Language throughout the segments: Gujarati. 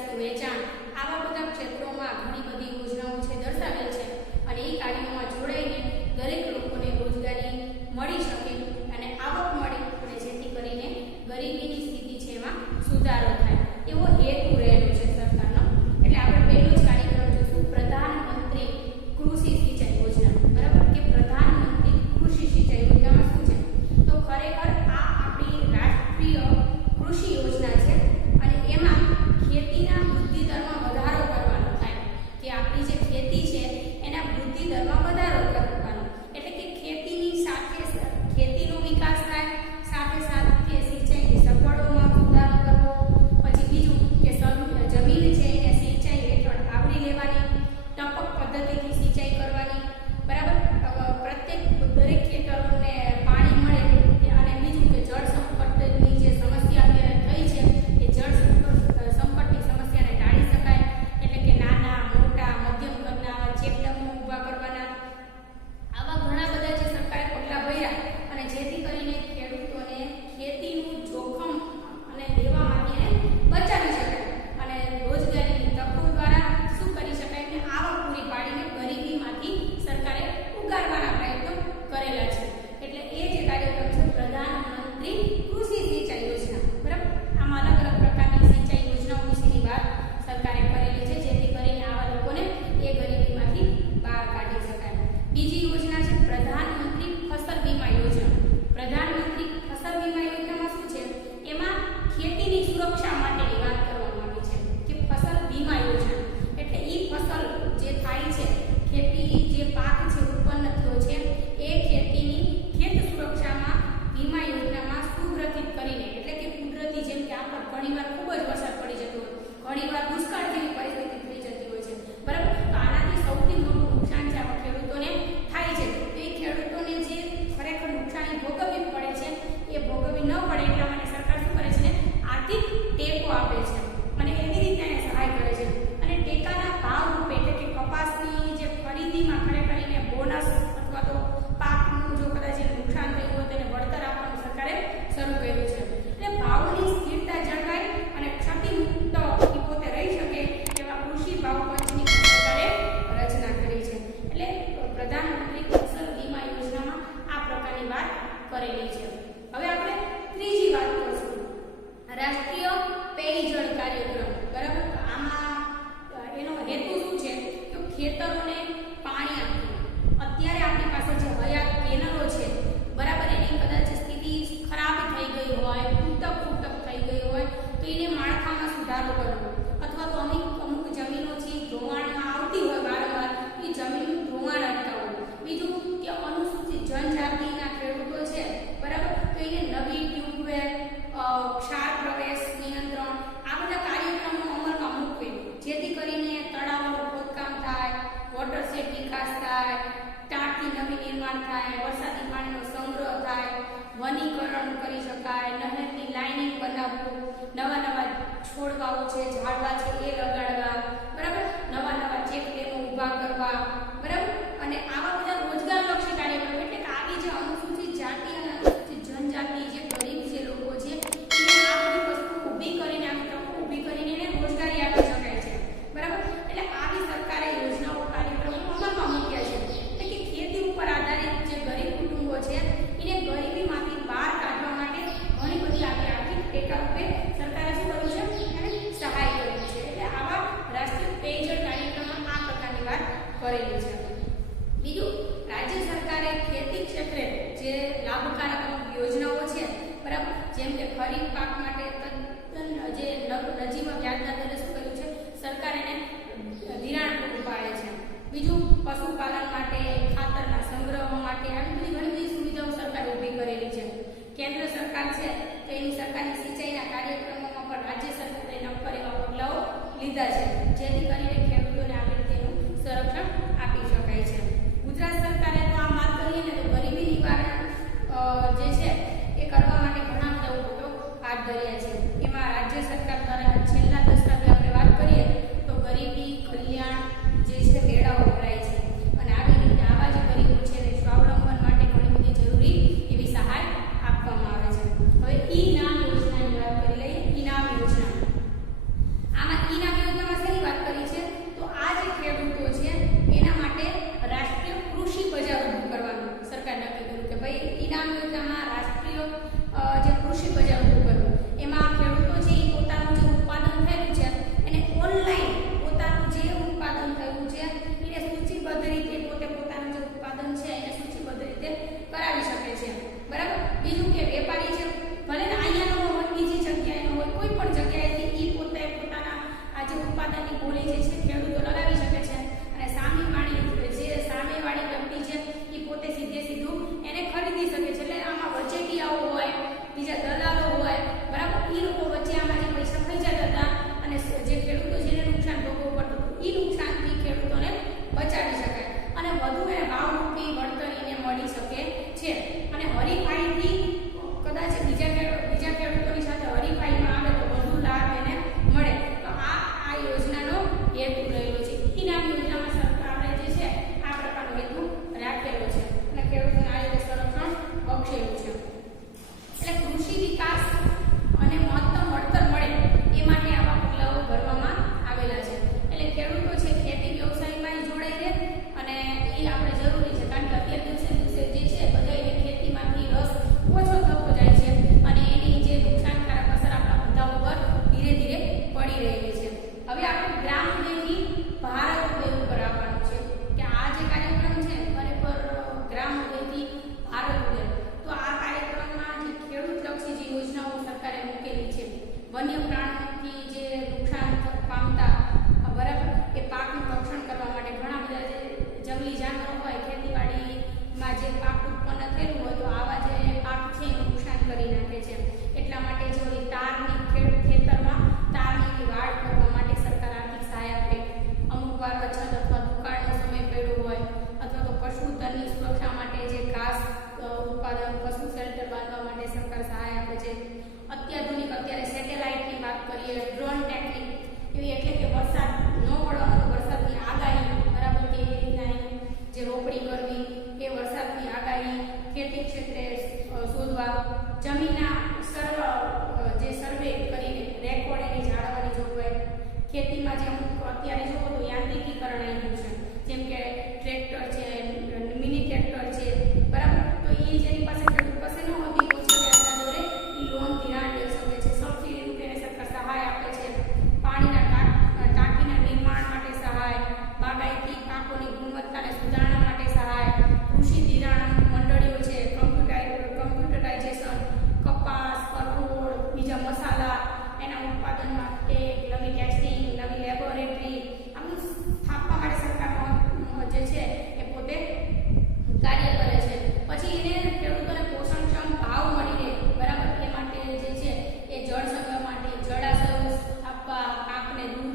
પેદાશનું વેચાણ, આવા બધા ક્ષેત્રોમાં ઘણી બધી યોજનાઓ છે દર્શાવેલ છે અને એ કાર્યોમાં જોડાઈને દરેક લોકોને રોજગારી મળી શકે અને આવક મળે અને જેથી કરીને ગરીબીની સ્થિતિ છે એમાં સુધારો થાય એવો હેતુ રહેલો છે સરકારનો. એટલે આપણે પહેલો જ કાર્યક્રમ જોશું પ્રધાનમંત્રી કૃષિ સિંચાઈ યોજના. બરાબર કે પ્રધાનમંત્રી કૃષિ સિંચાઈ યોજનામાં શું છે તો ખરેખર આ આપણી રાષ્ટ્રીય કૃષિ યોજના છે અને એમાં ખેતીના વૃદ્ધિ દરમાં વધારો કરવાનો થાય કે આપણી જે ખેતી છે એના વૃદ્ધિ દરમાં વધારો કરવાનો, એટલે કે ખેતીની સાથે ખેતીનો વિકાસ થાય, સાથે સાથે સિંચાઈની સગવડોમાં સુધારો કરવો, પછી બીજું કે જમીન છે એને સિંચાઈ હેઠળ આવરી લેવાની, ટપક પદ્ધતિથી સિંચાઈ કરવાની, બરાબર, પ્રત્યેક દરેક ખેતરોને પાણી મળે અને બીજું કે જળ સંકટની જે સમસ્યા અત્યારે થઈ છે એ જળ સંકટની સમસ્યાને ટાળી શકાય, એટલે કે નાના મોટા મધ્યમ કદના ચેકડેમો ઊભા કરવાના. આવા ઘણા બધા જે સરકારે પગલાં ભર્યા અને જેથી કરીને ખેડૂતોને ખેતીનું જોખમ અને દેવામાંથી એને બચાવી શકાય અને રોજગારીની તકો દ્વારા શું કરી શકાય કે આવક પૂરી પાડીને ગરીબીમાંથી સરકારે ઉગારવાના પ્રયત્નો કરેલા છે. એટલે એ જે કાર્યક્રમ છે પ્રધાનમંત્રી કૃષિ સિંચાઈ યોજના. બરાબર, આમાં અલગ અલગ પ્રકારની સિંચાઈ યોજનાઓ વિશેની વાત સરકારે કરેલી છે જેથી કરીને આવા લોકોને એ ગરીબીમાંથી બહાર કાઢી શકાય. બીજી યોજના છે પ્રધાનમંત્રી ફસલ વીમા યોજના. પ્રધાનમંત્રી ફસલ વીમા યોજનામાં શું છે એમાં ખેતીની સુરક્ષા માટેની વાત કરવામાં આવી છે કે ફસલ વીમા યોજના એટલે એ ફસલ જે થાય છે, ખેતી જે પાક છે ઉત્પન્ન થયો છે એ ખેતીની ખેત સુરક્ષામાં વીમા યોજનામાં સુગ્રથિત કરીને, એટલે કે કુદરતી જેમ કે આપણે ઘણીવાર ખૂબ જ વરસાદ પડી જતો હોય, ઘણીવાર દુષ્કાળ જેવી પરિસ્થિતિ થઈ જતી હોય છે, બરાબર, તો આનાથી સૌથી મોટું નુકસાન છે આપણા ખેડૂતોને થાય છે. તો એ ખેડૂતોને જે ખરેખર નુકસાની ભોગવવી પડે છે એ ભોગવવી ન પડે એટલા માટે સરકાર શું કરે છે આર્થિક ટેકો આપે છે અને એવી રીતે એને સહાય કરે છે. અને ટેકાના ભાવ રૂપે એટલે કે કપાસની જે ખરીદીમાં ખરેખર એને બોનસ અથવા તો પાકનું જો કદાચ એને નુકસાન થયું હોય તેને વળતર આપવાનું સરકારે શરૂ કર્યું છે. એટલે ભાવની સ્થિરતા જળવાય અને ક્ષતિમુક્ત પોતે રહી શકે એવા કૃષિ ભાવ પંચની સરકારે રચના કરી છે. એટલે પ્રધાનમંત્રી ફસલ વીમા યોજનામાં આ પ્રકારની વાત કરેલી છે. હવે આપણે ત્રીજી વાત કરશું રાષ્ટ્રીય પેયજળ કાર્યક્રમ. બરાબર, આમાં એનો હેતુ શું છે તો ખેતરોને પાણી આપવું. અત્યારે આપણી પાસે જે હયાત કેનાલો છે, બરાબર, એની કદાચ સ્થિતિ ખરાબ થઈ ગઈ હોય, તૂટક થઈ ગઈ હોય તો એને માળખામાં સુધારો કરવો અથવા તો અમુક જમીનો છે ધોવાણમાં આવતી હોય વારંવાર એ જમીનનું ધોવાણ અટકાવવું. બીજું કે અનુસૂચિત જનજાતિના ખેડૂતો છે, બરાબર, તો એને નવી ટ્યુબવેલ, ક્ષાર પ્રવેશ નિયંત્રણ આ બધા કાર્યક્રમો અમલમાં મૂકવે જેથી કરીને તળાવોનું ખોદકામ થાય, વોટરશેડ વિકાસ થાય, ટાંકી નવી નિર્માણ થાય, વરસાદી પાણીનો સંગ્રહ થાય, વનીકરણ કરી શકાય, નહેરની લાઇનિંગ બનાવવું, નવા છોડવાઓ છે, ઝાડવા છે એ લગાડવા, બરાબર, નવા ચેકડેમો ઊભા કરવા, બરાબર. અને આવા બધા રોજગારલક્ષી કાર્યક્રમો એટલે કે આવી જે અનુસૂચિત જાતિ અને અનુસૂચિત જનજાતિ જે ગરીબ જે લોકો છે એને આ બધી વસ્તુ ઊભી કરીને આવી તકો ઊભી કરીને એને રોજગારી આપી શકાય છે, બરાબર. એટલે આવી સરકારે યોજનાઓ કાર્યક્રમો અમલમાં મૂક્યા છે. એટલે કે ખેતી ઉપર આધારિત જે ગરીબ કુટુંબો છે એને ગરીબીમાંથી બહાર કાઢવા માટે ઘણી બધી આપણી આર્થિક ટેકા રૂપે સરકારે શું કર્યું છે એને સહાય કરી છે. એટલે આવા રાષ્ટ્રીય પેયજળ કાર્યક્રમમાં આ પ્રકારની વાત કરેલી છે. બીજું, રાજ્ય સરકારે ખેતી ક્ષેત્રે જે લાભકારક યોજનાઓ છે, બરાબર, જેમ કે ખરીફ પાક માટે જે નજીવા વ્યાજના દરે શું કર્યું છે સરકાર એને ધિરાણ પૂરું પાડે છે. બીજું, પશુપાલન માટે, ખાતરના સંગ્રહ માટે આવી બધી ઘણી બધી સુવિધાઓ સરકારે ઊભી કરેલી છે. કેન્દ્ર સરકાર છે તો એની સરકારની સિંચાઈના કાર્યક્રમોમાં પણ રાજ્ય સરકારે નક્કર એવા પગલાઓ લીધા છે જેથી કરીને ખેડૂતોને આવી રીતે એનું સંરક્ષણ આપી શકાય છે. ગુજરાત સરકારે તો આમ વાત કરીએ ને તો ગરીબી નિવારણ જે છે એ કરવા માટે ઘણા બધા ઉપક્રમો હાથ ધર્યા છે. એમાં રાજ્ય સરકાર દ્વારા છેલ્લા દશકની આપણે વાત કરીએ તો ગરીબી કલ્યાણ જે છે મેળાઓ ભરાય છે અને આવી રીતે આવા જે ગરીબો છે એને સ્વાવલંબન માટે ઘણી બધી જરૂરી એવી સહાય આપવામાં આવે છે. હવે ઈ નામ યોજનાની વાત કરી લઈએ. ઈ નામ યોજના, આમાં ઈ નામ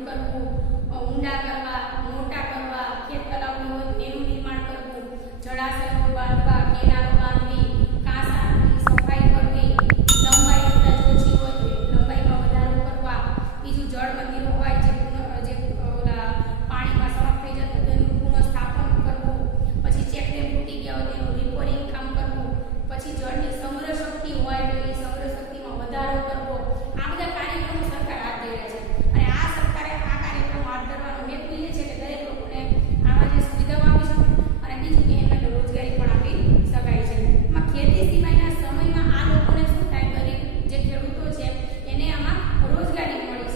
કરવું, ઊંડા કરવા, મોટા કરવા, ખેત તલાવનું હોય તેનું નિર્માણ કરવું, જળાશયો બાંધવા, કેનાલો બાંધવી, ઘાસ આપવી, સફાઈ કરવી, લંબાઈ કદાચ ઓછી હોય તો લંબાઈમાં વધારો કરવા, બીજું જળ મંદિરો હોય જે પાણીમાં સમાપ્ત થઈ જતું તેનું પુનઃસ્થાપન કરવું, પછી ચેકડેમ તૂટી ગયા હોય તેનું રિપેરિંગ કામ કરવું, પછી જળની સંગ્રહ શક્તિ હોય તો એ સંગ્રહ શક્તિમાં વધારો કરવો. આ બધા કાર્યક્રમો સરકાર હાથ ધરે છે અને આ સરકારે આ કાર્યક્રમો હાથ ધરવાનો હેતુ એ છે કે દરેક લોકોને આમાં જે સુવિધાઓ આપી શકે અને બીજું કે એમને રોજગારી પણ આપી શકાય છે. એમાં ખેતી સિવાયના સમયમાં આ લોકોને શું થાય, ગરીબ જે ખેડૂતો છે એને આમાં રોજગારી મળી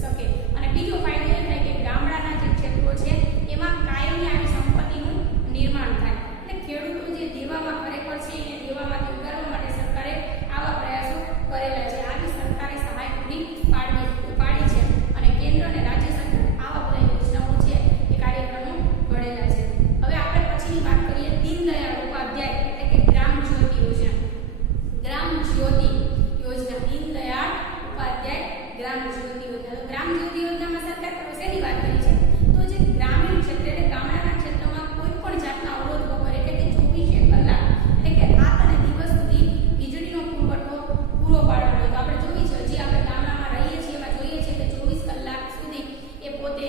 શકે અને બીજો ફાયદો એ થાય કે ગામડાના જે ક્ષેત્રો છે એમાં કાયમી આવી સંપત્તિનું નિર્માણ થાય. એટલે ખેડૂતો જે દેવામાં ખરેખર છે એને દેવામાંથી ઉગારવા માટે સરકારે આવા પ્રયાસો કરેલા છે. આવી સરકારે સહાય પૂરી પાડી છે અને કેન્દ્ર અને રાજ્ય સરકાર આવા બધા યોજનાઓ છે એ કાર્યક્રમો ઘડેલા છે. હવે આપણે પછીની વાત કરીએ દીનદયાળ ઉપાધ્યાય એટલે કે ગ્રામ જ્યોતિ યોજના. ગ્રામ જ્યોતિ યોજના, દીનદયાળ ઉપાધ્યાય ગ્રામ જ્યોતિ યોજના. ગ્રામ જ્યોતિ યોજનામાં સરકાર શેની વાત કરી છે તો જે ગ્રામીણ ક્ષેત્ર એટલે ગામડાના ક્ષેત્રમાં કોઈ પણ જાતના અવરોધ વગર એટલે કે 24 કલાક એટલે કે રાત અને દિવસ સુધી વીજળીનો પુરવઠો પૂરો પાડવાનો. તો આપણે જોઈએ છે હજી આપણે ગામડામાં રહીએ છીએ એમાં જોઈએ છે કે 24 કલાક સુધી એ પોતે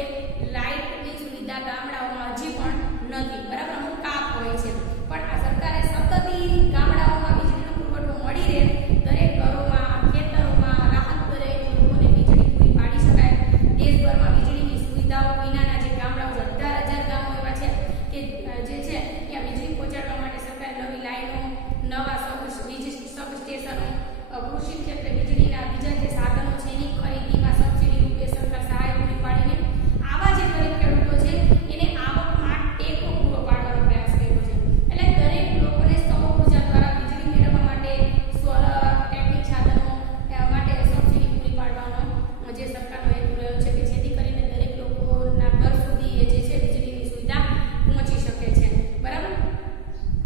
લાઇટની સુવિધા ગામડાઓમાં હજી પણ નથી, બરાબર, અમુક કાપ હોય છે, પણ આ સરકારે સતત ગામડાઓમાં વીજળીનો પુરવઠો મળી રહે, દરેક ઘરોમાં, ખેતરોમાં રાહત દરે લોકોને વીજળી પૂરી પાડી શકાય. દેશભરમાં વીજળીની સુવિધાઓ વિનાના જે ગામડાઓ 18,000 ગામો એવા છે કે જે છે ત્યાં વીજળી પહોંચાડવા માટે સરકારે નવી લાઈનો, નવા સબસ્ટેશનો, કૃષિ ક્ષેત્રે વીજળીના બીજા જે સાધનો છે એની ખરીદીમાં સબસિડી રૂપે સરકાર સહાય પૂરી પાડીને આવા જે ગરીબ ખેડૂતો છે એને આવકમાં ટેકો પૂરો પાડવાનો પ્રયાસ કર્યો છે. એટલે દરેક લોકોને સૌર ઉર્જા દ્વારા વીજળી મેળવવા માટે સોલર ટેકનિક સાધનો માટે સબસિડી પૂરી પાડવાનો જે સરકારનો હેતુ રહ્યો છે કે જેથી કરીને દરેક લોકોના ઘર સુધી એ જે છે વીજળીની સુવિધા પહોંચી શકે છે, બરાબર.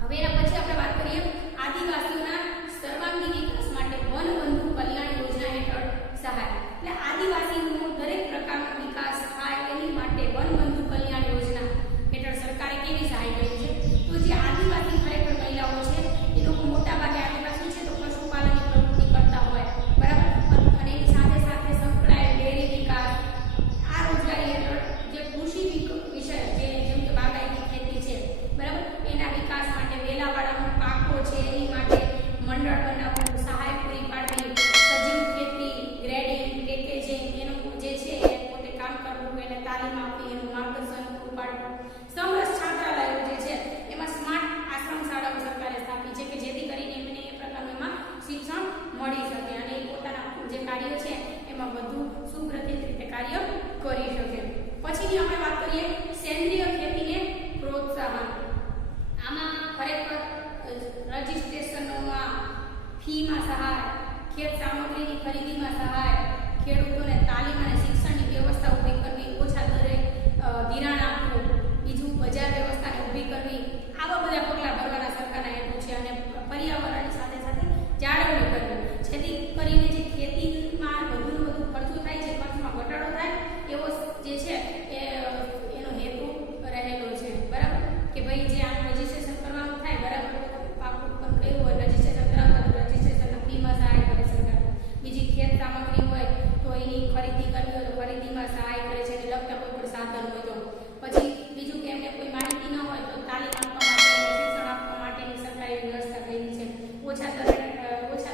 હવે એના પછી આપણે વાત કરીએ આદિવાસીઓના સર્વાંગી વિકાસ માટે વનબંધુ કલ્યાણ યોજના હેઠળ સહાય. એટલે આદિવાસીનો દરેક પ્રકારનો વિકાસ થાય એની માટે વનબંધુ કલ્યાણ યોજના હેઠળ સરકારે કેવી સહાય કરી છે તો જે આદિવાસી ખરેખર મહિલાઓ છે એ લોકો મોટા ભાગે આદિવાસી છે તો પશુપાલનની પ્રવૃત્તિ કરતા હોય, બરાબર, અને એની સાથે સાથે સંકળાયેલ ડેરી વિકાસ, આ રોજગારી હેઠળ જે કૃષિ વિષય જેમ કે બાગાયતી ખેતી છે, બરાબર, એના વિકાસ માટે વેલાવાળા પાકો છે એની માટે મંડળ બનાવવું, સહાય પૂરી પાડવી, સજીવ ખેતી, ગ્રેડિંગ, પેકેજિંગ એનું જે છે એ પોતે કામ કરવું, એને તાલીમ આપવી, એનું માર્ગદર્શન પૂરું પાડવું. સમરસ છાત્રાલયો જે છે એમાં સ્માર્ટ આશ્રમ શાળાઓ સરકારે સ્થાપી છે કે જેથી કરીને એમને એ પ્રકારનું એમાં શિક્ષણ મળી શકે અને એ પોતાના જે કાર્ય છે એમાં વધુ સુગ્રથિત રીતે કાર્ય કરી શકે. પછીની આપણે વાત કરીએ સેન્દ્રિય ખેતીને પ્રોત્સાહન. આમાં ખરેખર રજિસ્ટ્રેશનોમાં ફીમાં સહાય, ખેત સામગ્રીની ખરીદીમાં સહાય, ખેડૂતોને તાલીમ અને શિક્ષણની વ્યવસ્થા ઊભી કરવી, ઓછા દરે ધિરાણ આપવું, બીજું બજાર વ્યવસ્થાને ઊભી કરવી, આવા બધા પગલાં ભરવાના સરકારના હેતુ છે અને પર્યાવરણની સાથે સાથે જાળવણી કરવી જેથી કરીને જે ખેતીમાં વધુ ખર્ચો થાય છે, ખર્ચમાં ઘટાડો થાય એવો જે છે એનો હેતુ રહેલો છે, બરાબર, કે ભાઈ જે આ રજિસ્ટ્રેશન કરવાનું થાય, બરાબર, પાક ઉત્પન્ન કર્યું હોય રજિસ્ટ્રેશન કરાવવા તો રજિસ્ટ્રેશનના ફીમાં સહાય કરે સરકાર. બીજી ખેત સામગ્રી હોય તો એની ખરીદી કરવી હોય તો ખરીદીમાં સહાય કરે છે એને લગતા કોઈ પણ સાધન હોય તો. પછી બીજું કે એમને કોઈ માહિતી ન હોય તો તાલીમ આપવા માટે, શિક્ષણ આપવા માટેની સરકારે વ્યવસ્થા કરી છે. ઓછા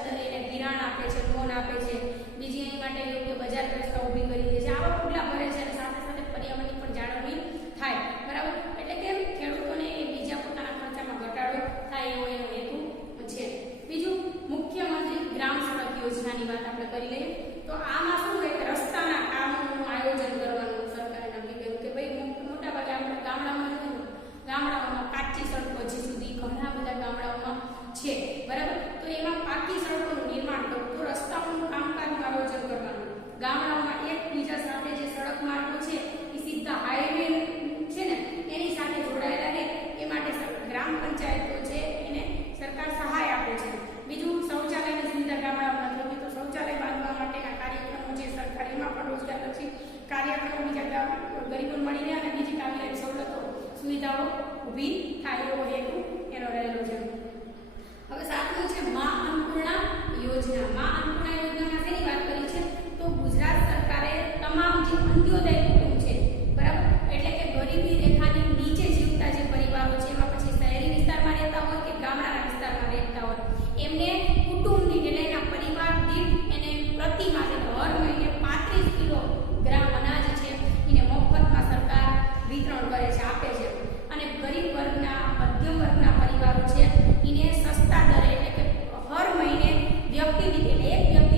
દરે એને ધિરાણ આપે છે, લોન આપે છે. બીજી એની માટે યોગ્ય બજાર વ્યવસ્થા ઊભી કરી દે છે. આવા પગલાં ભરે છે અને સાથે સાથે પર્યાવરણની પણ જાળવણી થાય, બરાબર. એટલે કે ખેડૂતોને બીજા પોતાના ખર્ચામાં ઘટાડો થાય એવો એનો હેતુ છે. બીજું મુખ્યમંત્રી ગ્રામ સડક યોજનાની વાત આપણે કરી લઈએ તો આમાં શું હોય કે રસ્તાના કામોનું આયોજન કરવાનું સરકારે નક્કી કર્યું કે ભાઈ કાર્યક્રમો બીજા ગરીબોને મળીને અને બીજી કામગીરી સવલતો સુવિધાઓ ઊભી થાય એવો હેતુ એનો રહેલો છે. હવે સાતમું છે મા અન્નપૂર્ણા યોજના. મા અન્નપૂર્ણા યોજનામાં શેની વાત કરી છે તો ગુજરાત સરકારે તમામ જે અંત્યોદય કુટુંબ છે બરાબર, એટલે કે ગરીબી રેખાની નીચે જીવતા જે પરિવારો છે, એમાં પછી શહેરી વિસ્તારમાં રહેતા હોય કે ગામડાના વિસ્તારમાં રહેતા હોય, એમને કુટુંબની એટલે એના પરિવાર દીઠ એને પ્રતિ માસે હર મહિને 35 કિલોગ્રામ અનાજ છે એને મફતમાં સરકાર વિતરણ કરે છે, આપે છે. અને ગરીબ વર્ગના મધ્યમ વર્ગના પરિવારો છે એને સસ્તા દરે એટલે કે હર મહિને વ્યક્તિ દીઠ એટલે એક વ્યક્તિ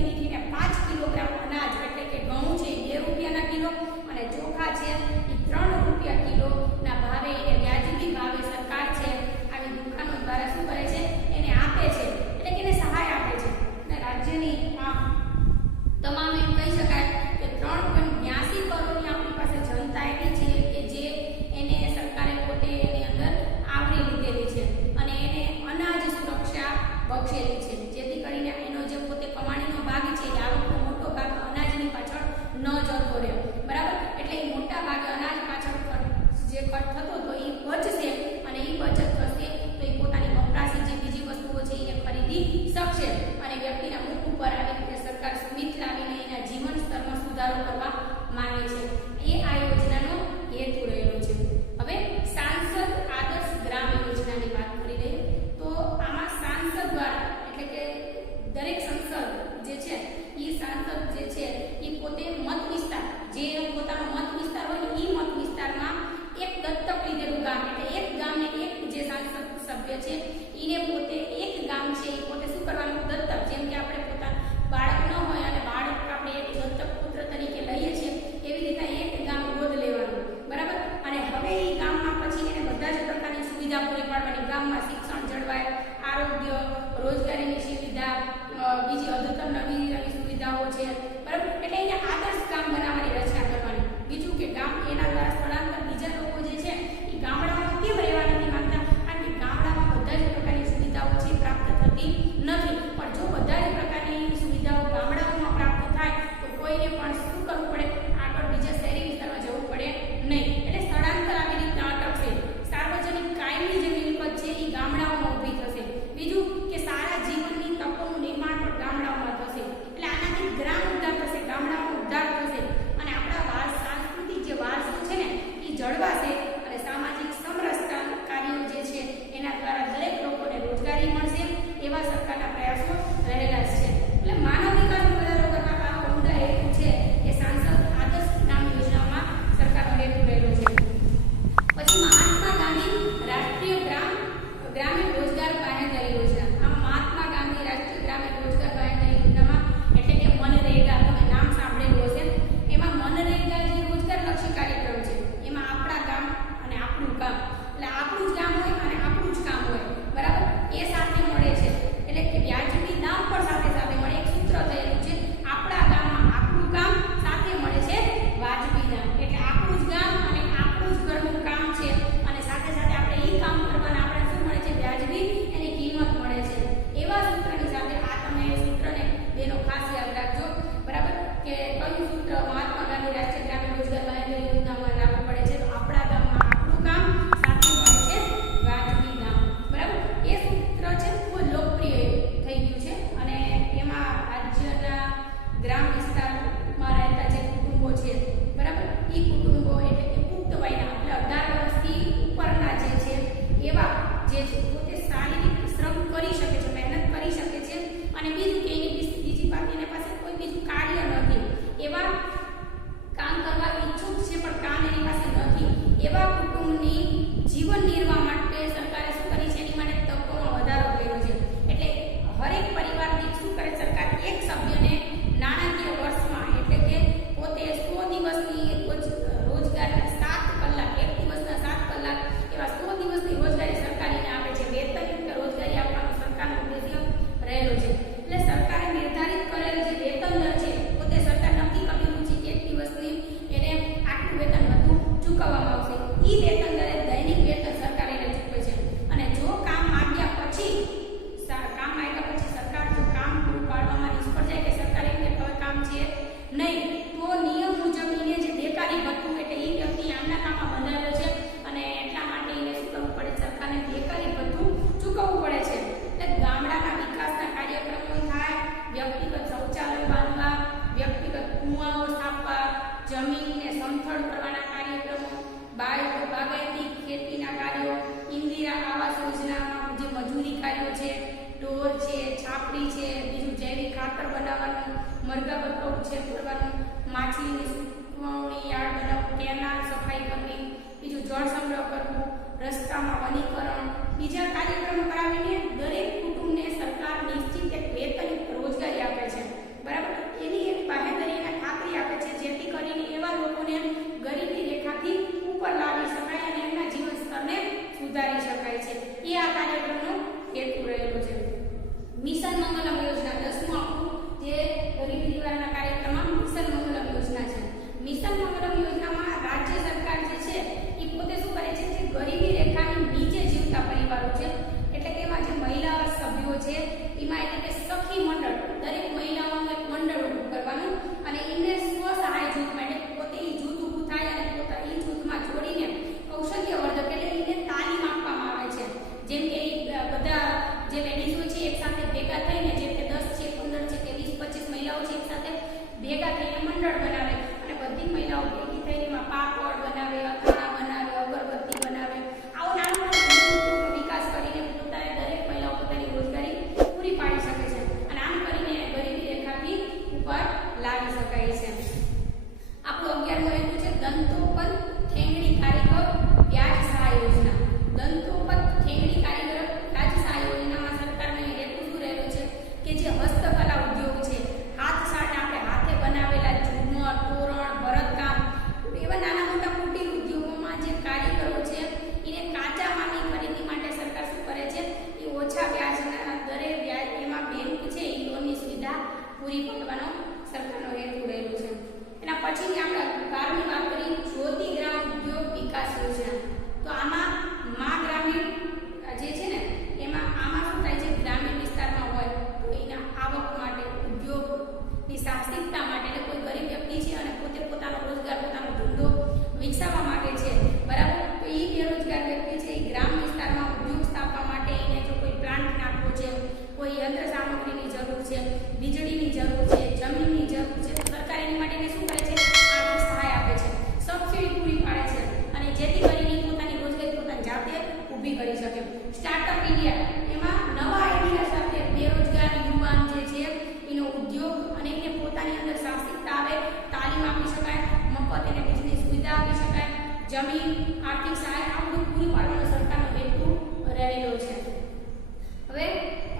કેનાલ સફાઈ કરવી, બીજું જળ સંગ્રહ કરવું, રસ્તામાં વનીકરણ, બીજા કાર્યક્રમો કરાવીને દરેક કુટુંબને સરકાર નિશ્ચિત એક વેતનયુક્ત રોજગારી આપે છે, બરાબર. એની બાહેધરી અને ખાતરી આપે છે જેથી કરીને એવા લોકોને ગરીબી રેખાથી ઉપર લાવી શકાય અને એમના જીવન સ્તરને સુધારી શકાય છે. એ આ કાર્યક્રમનો હેતુ રહેલો છે. મિશન મંગલમ યોજના 10મું આપણું જે ગરીબી નિવારણના કાર્યક્રમમાં મિશન મંગલમ યોજના છે. મિશન મંગલમ યોજનામાં રાજ્ય સરકાર જે છે એ પોતે શું કરે છે, જે ગરીબી રેખાની નીચે જીવતા પરિવારો છે એટલે કે એમાં જે મહિલા સભ્યો છે એમાં એટલે કે સખી મંડળ, દરેક મહિલાઓનું એક મંડળ ઊભું કરવાનું અને એમને સ્વ સહાય જૂથ માટે પોતે એ જૂથ ઊભું થાય અને પોતા એ જૂથમાં જોડીને કૌશલ્યવર્ધક એટલે એને તાલીમ આપવામાં આવે છે. જેમ કે બધા જે લેડીઝો છે એક સાથે ભેગા થઈને, જેમ કે 10 છે, 15 છે કે 20-25 મહિલાઓ છે એક સાથે ભેગા થઈને મંડળ બનાવે અને બધી મહિલાઓ ભેગી થઈને એમાં પાપડ બનાવે, અથાણા બનાવે, અગરબત્તી બનાવે, આવો નાનો નાનો વિકાસ કરીને પોતાને દરેક મહિલાઓ પોતાની રોજગારી પૂરી પાડી શકે છે અને આમ કરીને ગરીબી રેખાથી ઉપર લાવી શકાય છે. આપણું 11મું હેતુ છે દંતોપંત ઠેંગણી કારીગર વ્યાજ સહાય યોજના. દંતોપંત ઠેંગણી કારીગર વ્યાજ સહાય યોજનામાં સરકારનો હેતુ શું રહેલો છે કે જે હસ્તકલા ઉદ્યોગ છે, હાથ સાટ આપણે હાથે બનાવેલા ઝુમર, તોરણ, ભરતકામ એવા નાના મોટા કુટીર ઉદ્યોગોમાં જે કારીગરો છે એને કાચા માલની ખરીદી માટે સરકાર શું કરે છે, એ ઓછા વ્યાજના દરે એમાં બેંક છે એ લોનની સુવિધા પૂરી પાડવાનો સરકારનો હેતુ રહેલો છે. એના પછીની આપણે 12મી વાત કરી જ્યોતિ ગ્રામ ઉદ્યોગ વિકાસ યોજના. તો આમાં મા ગ્રામીણ જે છે ને એમાં આમાં શું થાય છે, ગ્રામીણ વિસ્તારમાં હોય તો એના આવક માટે, ઉદ્યોગની સાહસિકતા માટે, એટલે કોઈ ગરીબ વ્યક્તિ છે અને પોતે પોતાનો રોજગાર, પોતાનો ધંધો વિકસાવવા માટે છે, બરાબર. તો એ બેરોજગાર વ્યક્તિ છે એ ગ્રામ વિસ્તારમાં ઉદ્યોગ સ્થાપવા માટે એને જો કોઈ પ્લાન્ટ નાખવો છે, કોઈ યંત્ર સામગ્રીની જરૂર છે, વીજળીની જરૂર છે, જમીનની જરૂર છે, તો સરકાર એની માટે શું કરે છે, આર્થિક સહાય આપે છે, સબસિડી પૂરી પાડે છે અને જેથી કરીને પોતાની રોજગારી પોતાની જાતે ઊભી કરી શકે. સ્ટાર્ટઅપ ઇન્ડિયા એમાં નવા આઈડિયા સાથે બેરોજગાર યુવાન જે છે એનો ઉદ્યોગ અને એને પોતાની અંદર સાહસિકતા આવે, તાલીમ આપી શકાય, મફત એને બીજની સુવિધા આપી શકાય, જમીન, આર્થિક સહાય આ બધું પૂરી પાડવાનો સરકારનો હેતુ રહેલો છે. હવે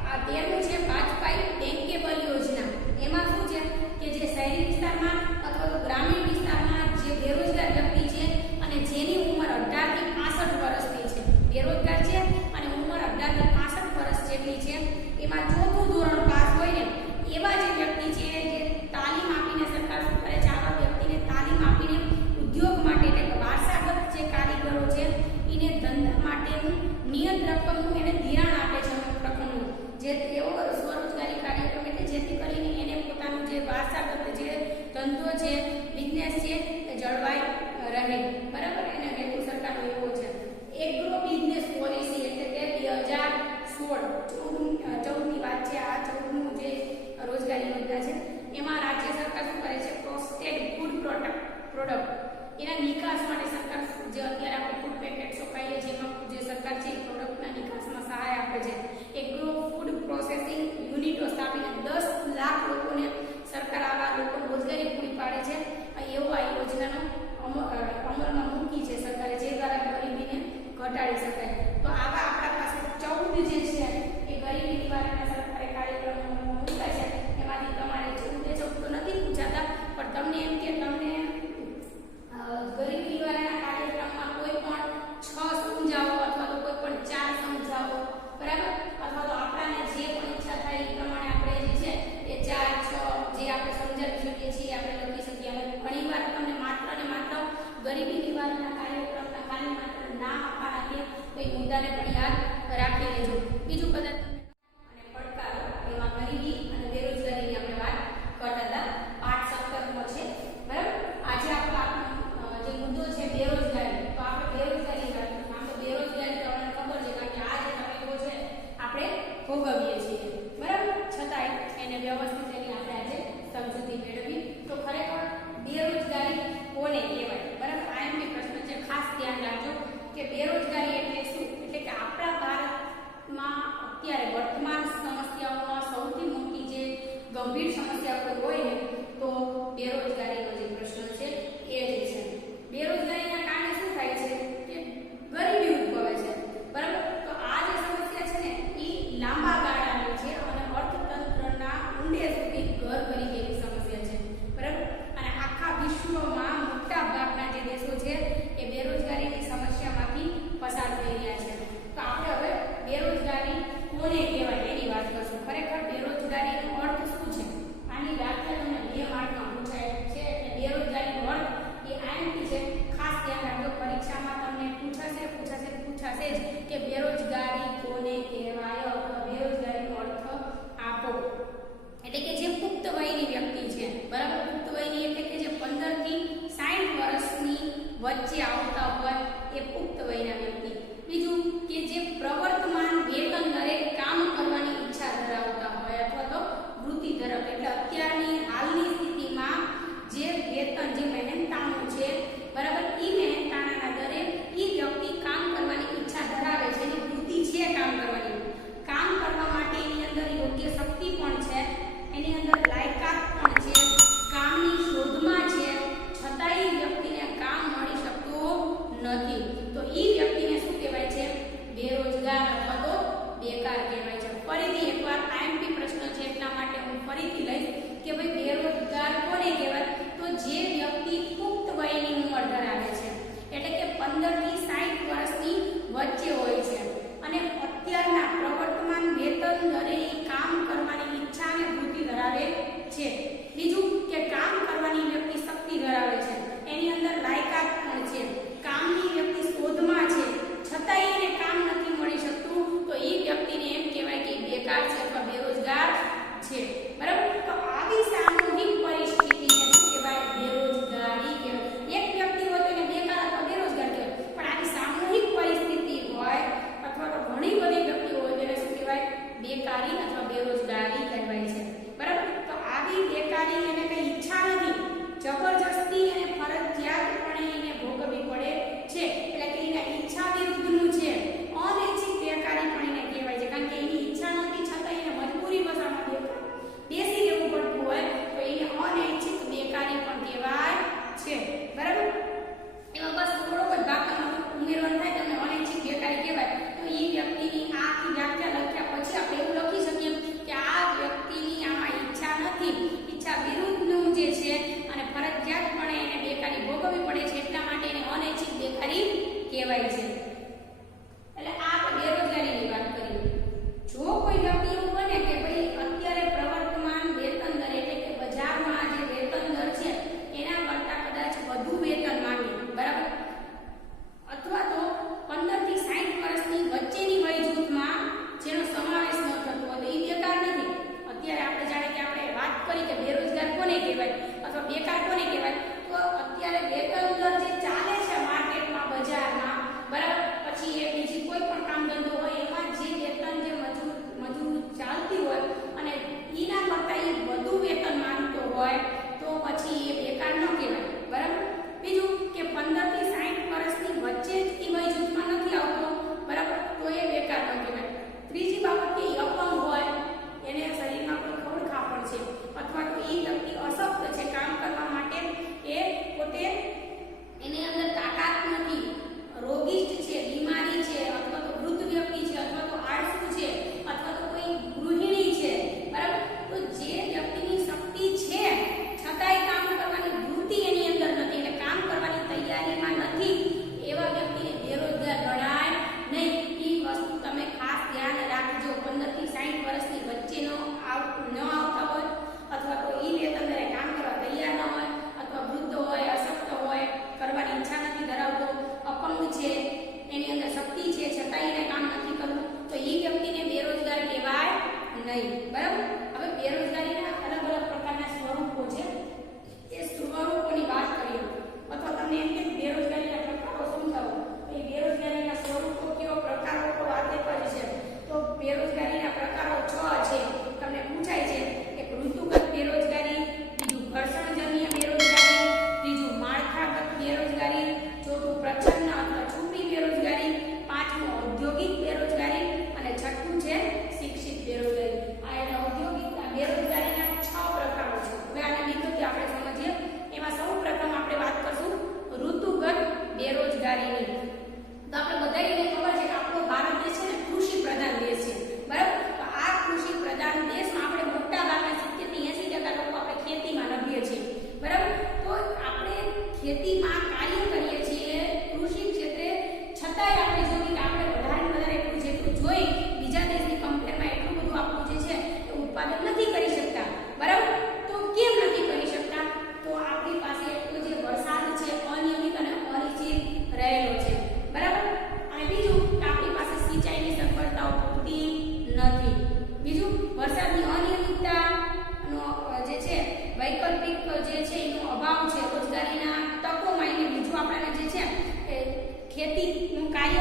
આ 13મું છે વાજપાઈ બેંકેબલ યોજના. એમાં શું છે કે જે શહેરી વિસ્તારમાં અથવા તો ગ્રામીણ વિસ્તારમાં જે બેરોજગાર વ્યક્તિ છે અને જેની ઉંમર 18 થી 65 વર્ષની છે, બેરોજગાર છે અને ઉંમર 18 થી 65 વર્ષ જેટલી છે, એમાં 4થું ધોરણ પાસ હોય ને એવા જે વ્યક્તિ છે જે તાલીમ આપીને સરકાર શું કરે છે, આવા વ્યક્તિને તાલીમ આપીને ઉદ્યોગ માટે એટલે કે વારસાગત જે કારીગરો છે એને ધંધા માટેનું નિયત રકમનું એને ધિરાણ આપે છે અમુક રકમનું, જે એવો સ્વરોજગારી કાર્યક્રમ એટલે જેથી કરીને એને પોતાનું જે વારસાગત જે ધંધો છે, બિઝનેસ છે એ જળવાઈ રહે, બરાબર. એને હેતુ સરકારનો એવો છે. એગ્રો બિઝનેસ પોલિસી એટલે કે 2016-14ની વાત છે. આ 14મું જે રોજગારી યોજના છે એમાં રાજ્ય સરકાર શું કરે છે, પ્રોસેસ્ડ ફૂડ પ્રોડક્ટ એના નિકાસ માટે સરકાર જે અત્યારે આપણે ફૂડ પેકેટ્સો ખાઈએ જેમાં જે સરકાર છે એ પ્રોડક્ટના નિકાસમાં સહાય આપે છે. એગ્રો ફૂડ પ્રોસેસિંગ યુનિટો સ્થાપીને 10 લાખ લોકોને સરકાર આવા લોકો રોજગારી પૂરી પાડે છે. એવું આ યોજનાનો અમલમાં મૂકી છે સરકારે, જે દ્વારા ગરીબીને ઘટાડી શકાય. તો આવા આપણા પાસે 14 જે છે એ ગરીબી નિવારણના સરકારે કાર્યક્રમો મૂક્યા છે. એમાંથી તમારે 14 તો નથી પૂછાતા પણ તમને એમ કે તમને ગરીબી નિવારણના કાર્યક્રમમાં કોઈ પણ 6 સમજાવો અથવા તો કોઈ પણ 4 સમજાવો, બરાબર, અથવા તો આપણાને જે પણ ઈચ્છા થાય એ પ્રમાણે આપણે જે છે એ 4, 6 જે આપણે સમજાવી શકીએ છીએ આપણે લખી શકીએ. અને ઘણીવાર તમને માત્ર ને માત્ર ગરીબી નિવારણના કાર્યક્રમના ખાલી માત્ર નામ આપવાના કે કોઈ વચ્ચે આવતા હોય એ પુખ્ત વયના વ્યક્તિ. બીજું કે જે પ્રવર્તમાન વેતન દરે કામ કરવાની ઈચ્છા ધરાવતા હોય અથવા તો વૃત્તિ ધરાવતા, એટલે અત્યારની હાલની સ્થિતિમાં જે વેતન જે મહેનતાણું છે બરાબર, એ મહેનતાણાના દરે એ વ્યક્તિ કામ કરવાની ઈચ્છા ધરાવે છે, એની વૃત્તિ છે કામ કરવાની. કામ કરવા માટે એની અંદર યોગ્ય શક્તિ પણ છે, એની અંદર લાયકાત પણ છે, કામની શોધમાં છે, છતાંય વ્યક્તિને કામ મળી શકતું નથી. તો એ વ્યક્તિને શું કહેવાય છે? બેરોજગાર અથવા તો બેકાર કહેવાય છે. ફરીથી એકવાર આઈએમપી પ્રશ્ન છે એટલા માટે હું ફરીથી લઈશ કે ભાઈ બેરોજગાર કોને કહેવાય? તો જે વ્યક્તિ પુખ્ત વયની ઉંમર ધરાવે છે, એટલે કે 15 થી 60 વર્ષની વચ્ચે હોય છે અને અત્યારના પ્રવર્તમાન વેતન દરે કામ કરવાની ઈચ્છા અને વૃત્તિ ધરાવે છે. બીજું કે કામ કરવાની વ્યક્તિ શક્તિ ધરાવે છે, એની અંદર લાયકાત પણ છે, કામની વ્યક્તિ શોધમાં છે, છતાંય એને કામ નથી મળી શકતું, તો એ વ્યક્તિને એમ કહેવાય કે બેકાર છે અથવા બેરોજગાર છે. બરાબર? તો આવી સામૂહિક પરિસ્થિતિને શું કહેવાય? બેરોજગારી કહેવાય. એક વ્યક્તિ હોય તો એને બેકાર અથવા બેરોજગાર કહેવાય, પણ આવી સામૂહિક પરિસ્થિતિ હોય અથવા તો ઘણી બધી વ્યક્તિઓ હોય તેને શું કહેવાય? બેકારી અથવા બેરોજગારી કહેવાય છે. બરાબર? તો આવી બેકારી એને કઈ ઈચ્છા નથી, જબરજસ્તી અને ફરજિયાતપણે એને ભોગવવી પડે છે, એટલે કે એના ઈચ્છા વિરુદ્ધનું છે. અનૈચ્છિક બેકારી પણ એને કહેવાય છે, કારણ કે એની ઈચ્છા નથી છતાં એને મજબૂરી વસામાં બેસી રહેવું પડતું હોય તો એને અનૈચ્છિક બેકારી પણ કહેવાય છે. બરાબર? એમાં બસ થોડોક જ ભાગમાં ઉમેરવાનું થાય તમને અનૈચ્છિક બેકારી કહેવાય, તો એ વ્યક્તિની આ વ્યાખ્યા લખ્યા પછી આપણે એવું લખી શકીએ કે આ વ્યક્તિની આમાં ઈચ્છા નથી, ઈચ્છા વિરુદ્ધનું જે છે અને ફરજિયાતપણે એને બેકારી ભોગવવી પડે છે, એટલા માટે એને અનૈચ્છિક બેકારી કહેવાય છે. એટલે આ આપણે બેરોજગારીની વાત કરી. જો કોઈ વ્યક્તિ એવું બને કે ભાઈ અત્યારે પ્રવર્તમાન વેતન દર એટલે કે બજારમાં જે વેતન દર છે એના કરતાં કદાચ વધુ વેતન માંગે, બરાબર, અથવા તો 15 થી 60 વર્ષની વચ્ચેની વય જૂથમાં જેનો સમાવેશ ન થતો હોય તો એ બેકાર નથી. અત્યારે આપણે જાણે કે આપણે વાત કરી કે બેરોજગાર કોને કહેવાય અથવા બેકાર કોને કહેવાય, તો અત્યારે વેતન દર જે ચાલે છે માર્કેટમાં, બજારમાં, બરાબર,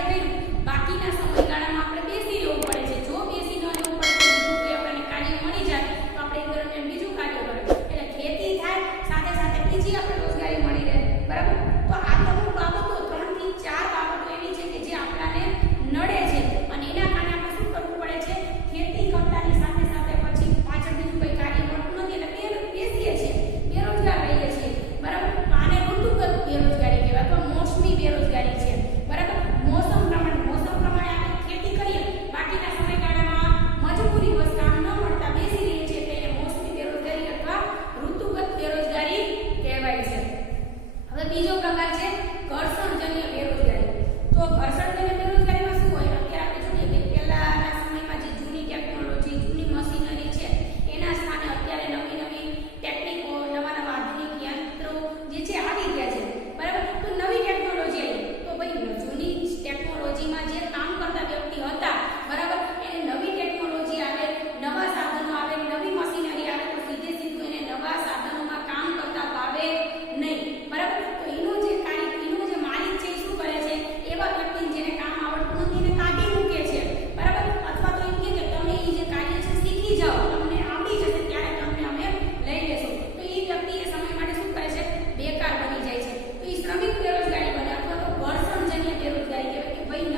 કાર્ય કર્યું, બાકીના સમયગાળામાં આપણે બેસી રહેવું પડે છે. જો બેસી ન રહેવું પડે તો બીજું કોઈ આપણને કાર્ય મળી જાય તો આપણે એ દરમિયાન બીજું કાર્ય કરીએ. એટલે ખેતી થાય સાથે સાથે બીજી આપણે રોજગારી મળી રહે. બરાબર? તો આ અમુક બાબતો 3 થી 4 બાબતો એવી છે કે જે આપણને નડે છે અને એના કારણે આપણે શું કરવું પડે છે, ખેતી કરતાની સાથે સાથે પછી પાછળ બીજું કોઈ કાર્ય મળતું નથી એટલે બેસીએ છીએ, બેરોજગાર રહીએ છીએ. બરાબર? તો આને ઋતુગત બેરોજગારી કહેવાય અથવા મોસમી બેરોજગારી છે. બરાબર? મોસમ પ્રમાણે આપણે ખેતી કરીએ, બાકીના સમયગાળામાં મજબૂરીવશ કામ ન મળતા બેસી રહીએ છીએ એટલે એને મોસમી બેરોજગારી અથવા ઋતુગત બેરોજગારી કહેવાય છે. હવે બીજો પ્રકાર છે ઘર્ષણજન્ય બેરોજગારી. તો ઘર્ષણજન્ય બેરોજગારીમાં શું હોય, અત્યારે આપણે જોઈએ કે પહેલાના સમયમાં જે જૂની ટેકનોલોજી, જૂની મશીનરી છે એના સ્થાને અત્યારે નવી ટેકનિકો, નવા આધુનિક યંત્રો જે છે આવી ગયા છે. બરાબર? તો નવી ટેકનોલોજી આવી તો ભાઈ જૂની ટેકનોલોજીમાં જે કામ કરતા વ્યક્તિ હતા, બરાબર, એને નવી ટેકનોલોજી આવે, નવા સાધનો આવે, નવી મશીનરી આવે તો સીધું એને નવા સાધનોમાં કામ કરતા ભાવે નહીં. બરાબર? તો એનો જે માલિક છે એ શું કરે છે, એવા વ્યક્તિ જેને કામ આવડતું નથી એને કાઢી મૂકે છે. બરાબર? અથવા તો એમ કે તમે એ જે કાર્ય છે શીખી જાઓ, તમને આવડી જશે ત્યારે તમને અમે લઈ લેશું. તો એ વ્યક્તિ એ સમય માટે શું કરે છે, બેકાર બની જાય છે. તો એ શ્રમિક બેરોજગારી બને અથવા તો ઘર્ષણજન્ય બેરોજગારી કહેવાય કે ભાઈ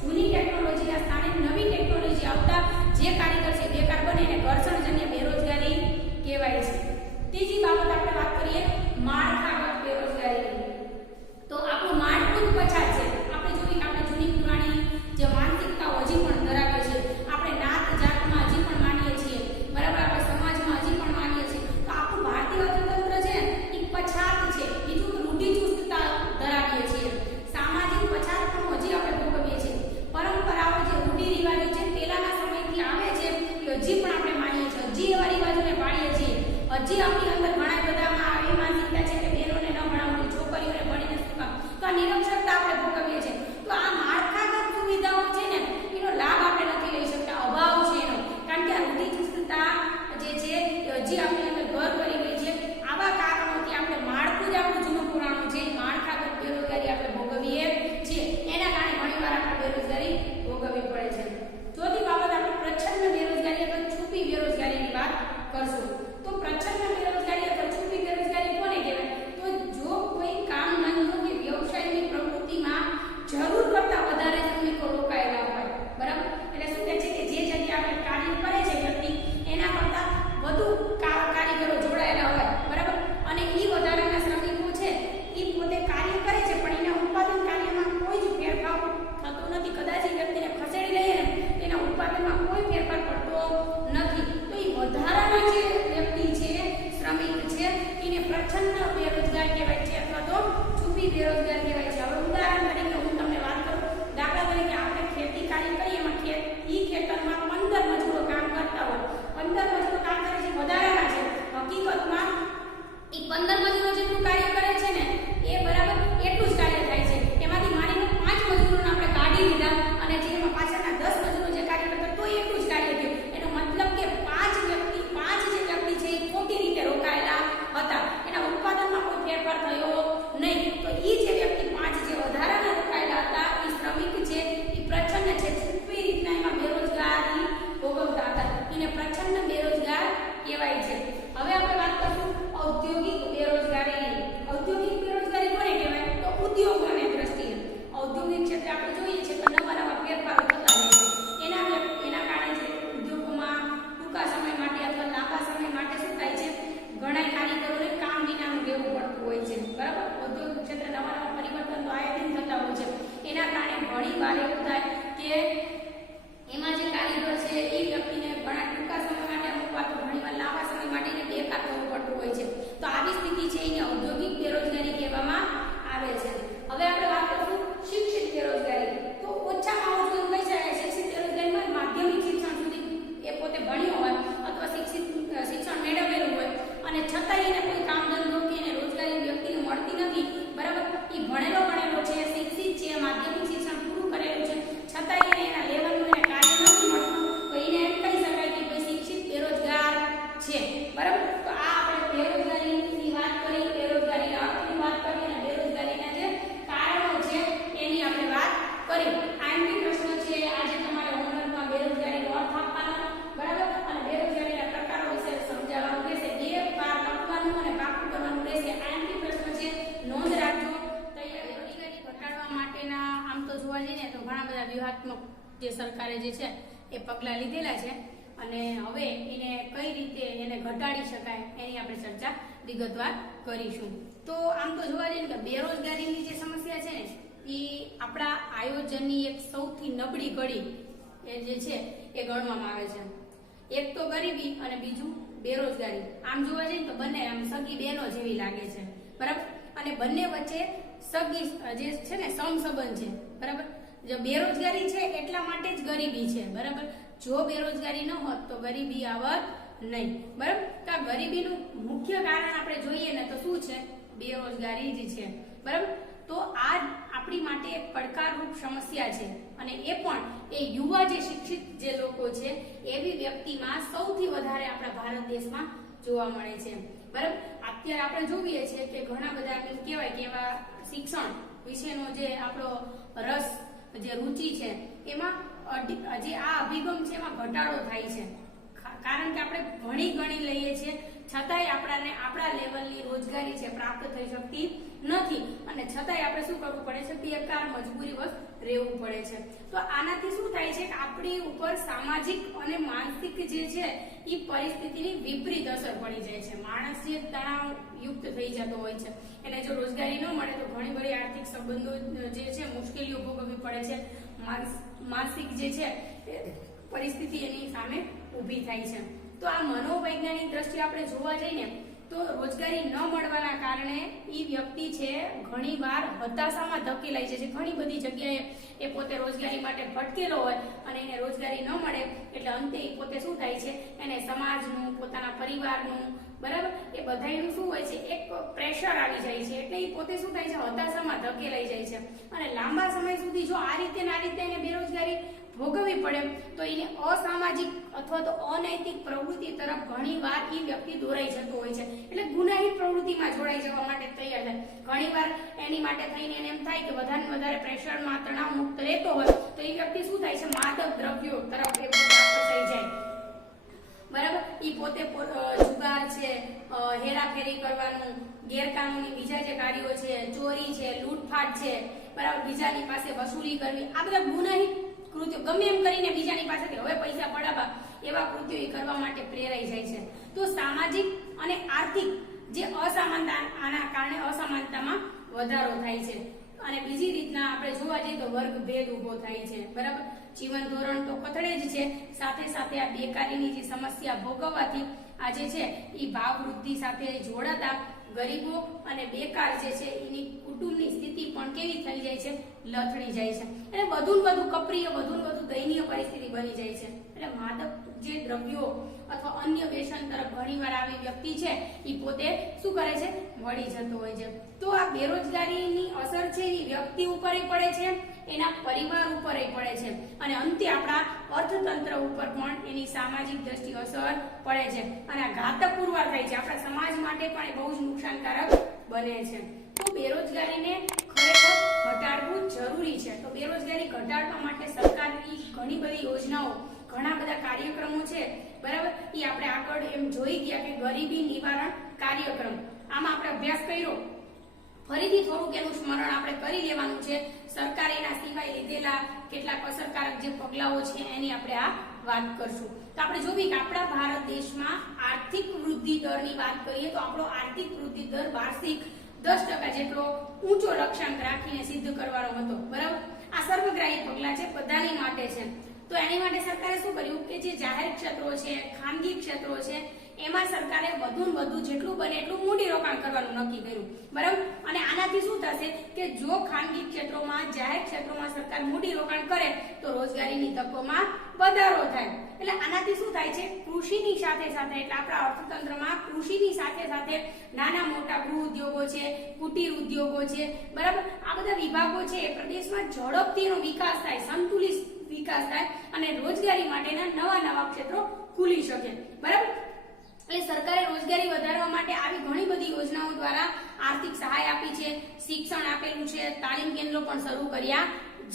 જૂની ટેકનોલોજીના સ્થાને નવી ટેકનોલોજી આવતા જે કારીગર છે બેકાર બને એને ઘર્ષણજન્ય બેરોજગારી કહેવાય છે. ત્રીજી બાબત આપણે વાત કરીએ માળખાગત બેરોજગારી. તો આપણું માળખું પછાત છે. આપણે જોઈએ કે આપણે જૂની પુરાણી જે માનસિકતાઓ હજી પણ ધરાવે છે, આપણે નાત જાતમાં હજી પણ માનીએ છીએ. બરાબર? આપણે સમાજમાં હજી પણ માનીએ છીએ. તો આપણું ભારતીય અર્થતંત્ર છે એ પછાત છે. બીજું રૂઢિચુસ્તતા ધરાવીએ છીએ. સામાજિક પછાત પણ હજી આપણે ભોગવીએ છીએ. પરંપરાઓ જે રૂઢિ રિવાજો છે પહેલાના સમયથી આવે છે એ હજી પણ આપણે માનીએ છીએ. હજી એવા રિવાજોને પાળીએ છીએ. હજી આપણી અંદર ઘણા બધામાં આવી માનસિકતા છે કે બહેનોને ન ભણાવવી, છોકરીઓને ભણીને શું કામ, તો આ નિરક્ષરતા આપણે ભોગવીએ છીએ. તો આ માળખાગત સુવિધાઓ છે ને એનો લાભ આપણે નથી લઈ શકતા, અભાવ છે એનો. કારણ કે આ રૂઢિચુસ્તતા જે છે હજી આપણી અંદર ઘર કરી ગઈ છે. આવા કારણોથી આપણે માળખું જ આપણું જૂનું પુરાણું છે, માળખાગત બેરોજગારી આપણે ભોગવીએ છીએ. એના કારણે ઘણીવાર આપણે બેરોજગારી ભોગવવી પડે છે. ચોથી બાબત આપણે પ્રચ્છન્ન બેરોજગારી અથવા છુપી બેરોજગારીની વાત કરશું. તો પ્રચ્છન્ન બેરોજગારી અથવા છુપી બેરોજગારી કોને કહેવાય, તો જો કોઈ કામ ધંધો કે વ્યવસાયની પ્રવૃત્તિમાં જરૂર કરતા વધારે શ્રમિકો રોકાયેલા હોય. બરાબર? એટલે શું કહે છે કે જે જગ્યાએ આપણે કાર્ય કરે છે વ્યક્તિ એના કરતા વધુ કારીગરો જોડાયેલા હોય. બરાબર? અને એ વધારાના શ્રમિકો છે એ પોતે કાર્ય કરે છે પણ એના ઉત્પાદન કાર્યમાં કોઈ જ ફેરફાર થતો નથી. કદાચ એ વ્યક્તિને ખસેડી લઈએ ને એના ઉત્પાદનમાં કોઈ ફેરફાર પડતો નથી. તો એ વધારાના જે વ્યક્તિ છે, શ્રમિક છે, એને પ્રચ્છન્ન બેરોજગાર કહેવાય છે અથવા તો છુપી બેરોજગાર કહેવાય છે. હવે ઉદાહરણ તરીકે હું તમને વાત કરું. દાખલા તરીકે આપણે ખેતી કાર્ય કરીએ એમાં ખેતરમાં 15 મજૂરો કામ કરતા હોય. 15 મજૂરો કામ કરે છે, વધારાના છે. હકીકતમાં એ 15 મજૂરો જેટલું કાર્ય કરે છે ને એ બરાબર એટલું જ કાર્ય થાય છે. એમાંથી માનીને 5 મજૂરોને આપણે કાઢી લીધા અને જેમાં પાછળના 10 મજૂરો જે કાર્ય કરતા તો એટલું જ કાર્ય થયું. એનો મતલબ કે 5 જે વ્યક્તિ છે એ ખોટી રીતે રોકાયેલા હતા, એના ઉત્પાદનમાં કોઈ ફેરફાર થયો નહીં. તો એ જે વ્યક્તિ 5 જે વધારાના રોકાયેલા હતા એ શ્રમિક છે, એ પ્રચ્છન્ન છે, છુપી રીતના એમાં બેરોજગારી ભોગવતા હતા. એને પ્રચ્છન્ન બેરોજગાર કહેવાય છે. હવે આપણે વાત કરીશું ઔદ્યોગિક બેરોજગારીની. વ્યૂહાત્મક જે સરકારે જે છે એ પગલાં લીધેલા છે અને હવે એને કઈ રીતે એને ઘટાડી શકાય એની આપણે ચર્ચા વિગતવાર કરીશું. તો આમ તો જોવા જઈએ કે બેરોજગારીની જે સમસ્યા છે ને એ આપણા આયોજનની એક સૌથી નબળી કડી એ જે છે એ ગણવામાં આવે છે. એક તો ગરીબી અને બીજું બેરોજગારી. આમ જોવા જઈએ તો બંને આમ સગી બહેનો જેવી લાગે છે, બરાબર. અને બંને વચ્ચે સગી જે છે ને સમસંબંધ છે, બરાબર. જો બેરોજગારી છે એટલા માટે જ ગરીબી છે, બરાબર. જો બેરોજગારી ન હોત તો ગરીબી આવત નહીં, બરાબર. તો આ ગરીબીનું મુખ્ય કારણ આપણે જોઈએ ને તો શું છે? બેરોજગારી જ છે, બરાબર. તો આ આપણી માટે એક પડકારરૂપ સમસ્યા છે અને એ પણ એ યુવા જે શિક્ષિત જે લોકો છે એવી વ્યક્તિમાં સૌથી વધારે આપણા ભારત દેશમાં જોવા મળે છે, બરાબર. અત્યારે આપણે જોઈએ છીએ કે ઘણા બધા એમ કહેવાય કે એવા શિક્ષણ વિશેનો જે આપણો રસ જે રુચિ છે એમાં જે આ અભિગમ છે એમાં ઘટાડો થાય છે, કારણ કે આપણે ભણી ગણી લઈએ છીએ છતાંય આપણાને આપણા લેવલની રોજગારી છે પ્રાપ્ત થઈ શકતી નથી અને છતાંય આપણે શું કરવું પડે છે? બેકાર મજબૂરીવશ રહેવું પડે છે. તો આનાથી શું થાય છે કે આપણી ઉપર સામાજિક અને માનસિક જે છે એ પરિસ્થિતિની વિપરીત અસર પડી જાય છે. માણસ જે તણાવ યુક્ત થઈ જતો હોય છે એને જો રોજગારી ન મળે તો ઘણી બધી આર્થિક સંબંધો જે છે મુશ્કેલીઓ ભોગવવી પડે છે. માનસિક જે છે પરિસ્થિતિ એની સામે ઊભી થાય છે. તો આ મનોવૈજ્ઞાનિક દ્રષ્ટિએ આપણે જોવા જઈએ તો રોજગારી ન મળવાના કારણે એ વ્યક્તિ છે ઘણીવાર હતાશામાં ધકેલાઈ જાય છે. ઘણી બધી જગ્યાએ એ પોતે રોજગારી માટે ભટકેલો હોય અને એને રોજગારી ન મળે એટલે અંતે એ પોતે શું થાય છે? એને સમાજનું, પોતાના પરિવારનું, બરાબર, એ બધાયનું શું હોય છે? એક પ્રેશર આવી જાય છે એટલે એ પોતે શું થાય છે? હતાશામાં ધકેલાઈ જાય છે અને લાંબા સમય સુધી જો આ રીતે એને બેરોજગારી ભોગવવી પડે તો એને અસામાજિક અથવા તો અનૈતિક પ્રવૃત્તિ તરફ ઘણીવાર એ વ્યક્તિ દોરાઈ જતો હોય છે. એટલે ગુનાહિત પ્રવૃત્તિમાં જોડાઈ જવા માટે તૈયાર થાય. ઘણીવાર એની માટે થઈને એને એમ થાય કે વધારે પ્રેશરમાં તણાવ મુક્ત રહેતો હોય તો એ વ્યક્તિ શું થાય છે? માદક દ્રવ્યો તરફ એ આકર્ષાઈ જાય, બરાબર. એ પોતે જુગાર છે, હેરાફેરી કરવાનું, ગેરકાનૂની બીજા જે કાર્યો છે, ચોરી છે, લૂંટફાટ છે, બરાબર, બીજાની પાસે વસૂલી કરવી, આ બધા ગુનાહિત કૃત્યો ગમે એમ કરીને બીજાની પાસેથી હવે પૈસા પડાવવા એવા કૃત્યો એ કરવા માટે પ્રેરાઈ જાય છે. તો સામાજિક અને આર્થિક જે અસમાનતા, આના કારણે અસમાનતામાં વધારો થાય છે અને બીજી રીતના આપણે જોવા જઈએ તો વર્ગ ભેદ ઉભો થાય છે, બરાબર. જીવન ધોરણ તો કથળે જ છે, સાથે સાથે આ બેકારીની જે સમસ્યા ભોગવવાથી આ જે છે એ ભાવ વૃદ્ધિ સાથે જોડાતા ગરીબો અને બેકાર જે છે એની કુટુંબની સ્થિતિ પણ કેવી થઈ જાય છે? લથડી જાય છે. એટલે વધુ કપ્રિય, વધુ દયનીય પરિસ્થિતિ બની જાય છે. એટલે માદક જે દ્રવ્યો અથવા અન્ય વ્યસન તરફ ઘણીવાર આવી વ્યક્તિ છે એ પોતે શું કરે છે? વળી જતો હોય છે. તો આ બેરોજગારીની અસર છે એ વ્યક્તિ ઉપર પડે છે, એના પરિવાર ઉપર પડે છે અને અંતે આપણા અર્થતંત્ર ઉપર પણ એની સામાજિક દ્રષ્ટિ અસર પડે છે અને આ ઘાતક પુરવાર થાય છે. આપણા સમાજ માટે પણ એ બહુ જ નુકસાનકારક બને છે. તો બેરોજગારીને ખરેખર ઘટાડવું જરૂરી છે. તો બેરોજગારી ઘટાડવા માટે સરકારની ઘણી બધી યોજનાઓ, ઘણા બધા કાર્યક્રમો છે, બરાબર. એ આપણે આગળ એમ જોઈ ગયા કે ગરીબી નિવારણ કાર્યક્રમ, આમાં આપણે અભ્યાસ કર્યો. ફરીથી થોડુંક એનું સ્મરણ આપણે કરી લેવાનું છે. સરકારીના સિવાય લીધેલા કેટલાક અસરકારક જે પગલાઓ છે એની આપણે આ વાત કરશું. તો આપણે જોઈએ કે આપણા ભારત દેશમાં આર્થિક વૃદ્ધિ દરની વાત કરીએ તો આપણો આર્થિક વૃદ્ધિ દર વાર્ષિક 10% જેટલો ઊંચો લક્ષ્યાંક રાખીને સિદ્ધ કરવાનો હતો, બરાબર. આ સર્વગ્રાહી પગલાં છે, બધાની માટે છે. તો એની માટે સરકારે શું કર્યું કે જે જાહેર ક્ષેત્રો છે, ખાનગી ક્ષેત્રો છે, એમાં સરકારે વધુ જેટલું બને એટલું મૂડી રોકાણ કરવાનું નક્કી કર્યું, બરાબર. અને આનાથી શું થશે કે જો ખાનગી ક્ષેત્રોમાં, જાહેર ક્ષેત્રોમાં સરકાર મૂડી રોકાણ કરે તો રોજગારીની તકોમાં વધારો થાય. એટલે આનાથી શું થાય છે? કૃષિની સાથે સાથે, એટલે આપણા અર્થતંત્રમાં કૃષિની સાથે સાથે નાના મોટા ગૃહ ઉદ્યોગો છે, કુટીર ઉદ્યોગો છે, બરાબર, આ બધા વિભાગો છે એ પ્રદેશમાં ઝડપથી એનો વિકાસ થાય, સંતુલિત વિકાસ થાય અને રોજગારી માટેના નવા ક્ષેત્રો ખુલી શકે, બરાબર. એટલે સરકારે રોજગારી વધારવા માટે આવી ઘણી બધી યોજનાઓ દ્વારા આર્થિક સહાય આપી છે, શિક્ષણ આપેલું છે, તાલીમ કેન્દ્રો પણ શરૂ કર્યા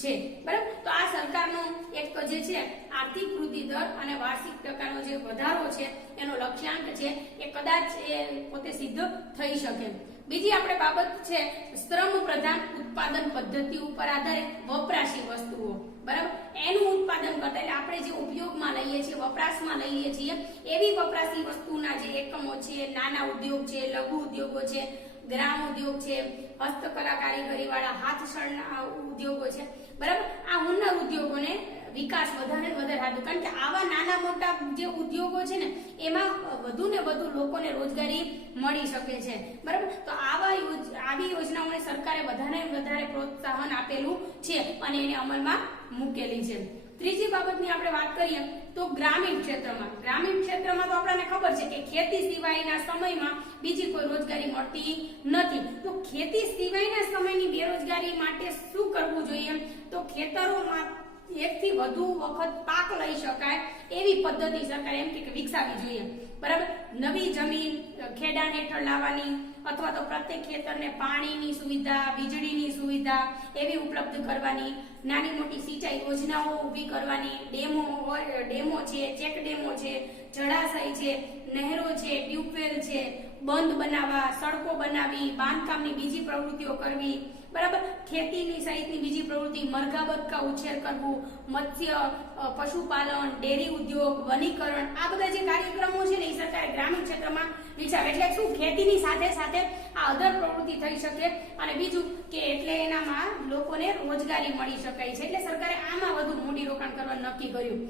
છે, બરાબર. તો આ સરકારનો એક તો જે છે આર્થિક વૃદ્ધિ દર અને વાર્ષિક ટકાનો જે વધારો છે એનો લક્ષ્યાંક છે એ કદાચ એ પોતે સિદ્ધ થઈ શકે, બીજી આપણે બાબત છે શ્રમ પ્રધાન ઉત્પાદન પદ્ધતિ ઉપર આધારિત વપરાશી વસ્તુઓ, બરાબર, એનું ઉત્પાદન કરતા એટલે આપણે જે ઉપયોગમાં લઈએ છીએ, વપરાશમાં લઈએ છીએ એવી વપરાશી વસ્તુના જે એકમો છે, નાના ઉદ્યોગ છે, લઘુ ઉદ્યોગો છે, ગ્રામ ઉદ્યોગ છે, હસ્તકલા કારીગરી વાળા હાથસળના ઉદ્યોગો છે, બરાબર, આ હુન્નર ઉદ્યોગોને વિકાસ વધારે થતો, કારણ કે આવા નાના મોટા જે ઉદ્યોગો છે ને એમાં વધુ ને વધુ લોકોને રોજગારી મળી શકે છે, બરાબર. તો આવી યોજનાઓને સરકારે વધારે પ્રોત્સાહન આપેલું છે અને એને અમલમાં મૂકેલી છે. ત્રીજી બાબતની આપણે વાત કરીએ તો ગ્રામીણ ક્ષેત્રમાં તો આપણને ખબર છે કે ખેતી સિવાયના સમયમાં બીજી કોઈ રોજગારી મળતી નથી. તો ખેતી સિવાયના સમયની બેરોજગારી માટે શું કરવું જોઈએ? તો ખેતરોમાં એકથી વધુ વખત પાક લઈ શકાય એવી પદ્ધતિ સરકારે એમ કે વિકસાવવી જોઈએ, બરાબર. નવી જમીન ખેડાણ હેઠળ લાવવાની અથવા તો પ્રત્યેક ખેતરને પાણીની સુવિધા, વીજળીની સુવિધા એવી ઉપલબ્ધ કરવાની, નાની મોટી સિંચાઈ યોજનાઓ ઊભી કરવાની, ડેમો છે, ચેક ડેમો છે, જળાશય છે, નહેરો છે, ટ્યુબવેલ છે, બંધ બનાવવા, સડકો બનાવી, બાંધકામની બીજી પ્રવૃત્તિઓ કરવી, બરાબર. ખેતીની સહિતની બીજી પ્રવૃત્તિ, મરઘા બતકા ઉછેર કરવું, મત્સ્ય પશુપાલન, ડેરી ઉદ્યોગ, વનીકરણ, આ બધા જે કાર્યક્રમો છે ને એ સરકારે ગ્રામીણ ક્ષેત્રમાં વિકસાવે. એટલે શું ખેતીની સાથે સાથે આ અધર પ્રવૃત્તિ થઈ શકે અને બીજું કે એટલે એનામાં લોકોને રોજગારી મળી શકાય છે. એટલે સરકારે આમાં વધુ મૂડી રોકાણ કરવા નક્કી કર્યું.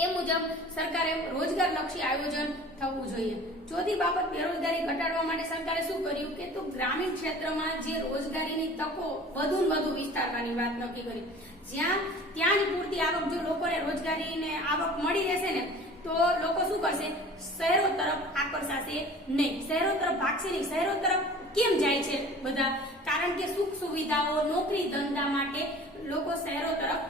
એ મુજબ સરકારે રોજગાર લક્ષી આયોજન થવું જોઈએ. ચોથી બાબત, બેરોજગારી ઘટાડવા માટે સરકારે શું કર્યું કે તો ગ્રામીણ ક્ષેત્રમાં જે રોજગારીની તકો વધુ વિસ્તારવાની વાત નક્કી કરી. ત્યાં જ પૂરતી આવક, જો લોકોને રોજગારીને આવક મળી રહેશે ને તો લોકો શું કરશે? શહેરો તરફ આકર્ષાશે નહીં, શહેરો તરફ ભાગશે નહીં. શહેરો તરફ કેમ જાય છે બધા? કારણ કે સુખ સુવિધાઓ, નોકરી ધંધા માટે લોકો શહેરો તરફ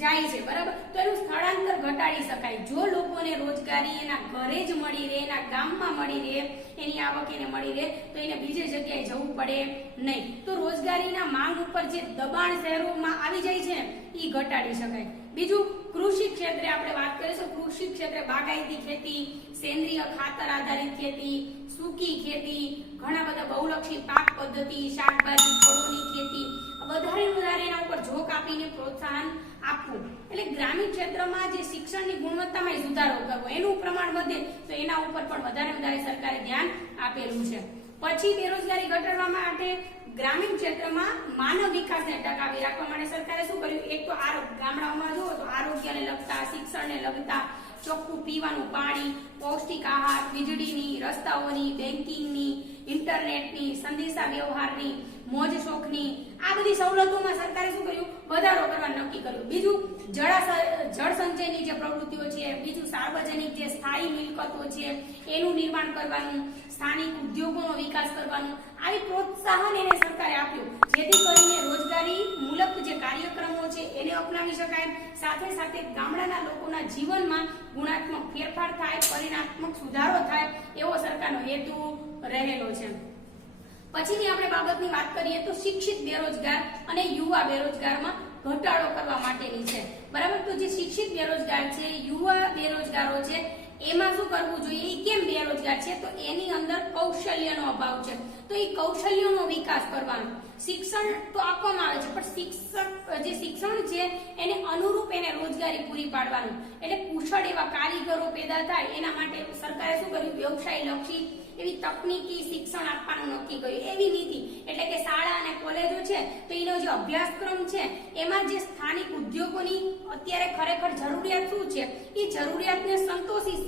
જાય છે, બરાબર. તો એનું સ્થળાંતર ઘટાડી શકાય. જો લોકોને રોજગારી એના ઘરે જ મળી રહે, એના ગામમાં મળી રહે, એની આવક એને મળી રહે તો એને બીજે જગ્યાએ જવું પડે નહીં. તો રોજગારીના માંગ ઉપર જે દબાણ શહેરોમાં આવી જાય છે એ ઘટાડી શકાય. બીજું, કૃષિ ક્ષેત્રે આપણે વાત કરીશું. કૃષિ ક્ષેત્રે બાગાયતી ખેતી, સેન્દ્રિય ખાતર આધારિત ખેતી, સૂકી ખેતી, ઘણા બધા બહુલક્ષી પાક પદ્ધતિ, શાકભાજી, ફળોની ખેતી, વધારે એના ઉપર જોક આપીને પ્રોત્સાહન આપવું. એટલે ગ્રામીણ ક્ષેત્રમાં જે શિક્ષણની ગુણવત્તામાં સુધારો કરવો, એનું પ્રમાણ વધે તો એના ઉપર પણ વધારે સરકારે ધ્યાન આપેલું છે. પછી બેરોજગારી ઘટાડવા માટે ગ્રામીણ ક્ષેત્રમાં માનવ વિકાસને ટકાવી રાખવા માટે સરકારે શું કર્યું? એક તો ગામડાઓમાં જુઓ તો આરોગ્યને લગતા, શિક્ષણને લગતા, ચોખ્ખું પીવાનું પાણી, પૌષ્ટિક આહાર, વીજળીની, રસ્તાઓની, બેન્કિંગની, ઇન્ટરનેટની, સંદેશા વ્યવહારની, મોજ શોખની, આ બધી સવલતોમાં સરકારે શું કર્યું? વધારો કરવા નક્કી કર્યું. બીજું, જળ સંચયની જે પ્રવૃત્તિઓ છે, બીજું સાર્વજનિક જે સ્થાયી મિલકતો છે એનું નિર્માણ કરવાનું, સ્થાનિક ઉદ્યોગોનો વિકાસ કરવાનું, આવી પ્રોત્સાહન એને સરકારે આપ્યું જેથી કરીને રોજગારી મૂલક જે કાર્યક્રમો છે એને અપનાવી શકાય, સાથે ગામડાના લોકોના જીવનમાં ગુણાત્મક ફેરફાર થાય, પરિણાત્મક સુધારો થાય એવો સરકારનો હેતુ રહેલો છે. પછીની આપણે બાબતની વાત કરીએ તો શિક્ષિત બેરોજગાર અને યુવા બેરોજગારમાં ઘટાડો કરવા માટેની છે, બરાબર. તો જે શિક્ષિત બેરોજગાર છે, યુવા બેરોજગારો છે, એમાં શું કરવું જોઈએ? એ કેમ બેરોજગાર છે? તો એની અંદર કૌશલ્યનો અભાવ છે. તો એ કૌશલ્યનો વિકાસ કરવાનો. શિક્ષણ તો આપવામાં આવે છે પણ શિક્ષણ છે એને અનુરૂપ એને રોજગારી પૂરી પાડવાનું. એટલે કુશળ એવા કારીગરો પેદા થાય એના માટે સરકારે શું કર્યું? વ્યવસાય લક્ષી એવી તકનીકી શિક્ષણ આપવાનું નક્કી કર્યું. એવી નીતિ એટલે કે શાળા અને કોલેજો છે તો એનો જે અભ્યાસક્રમ છે એમાં જે સ્થાનિક ઉદ્યોગોની અત્યારે ખરેખર જરૂરિયાત શું છે એ જરૂરિયાતને સંતોષી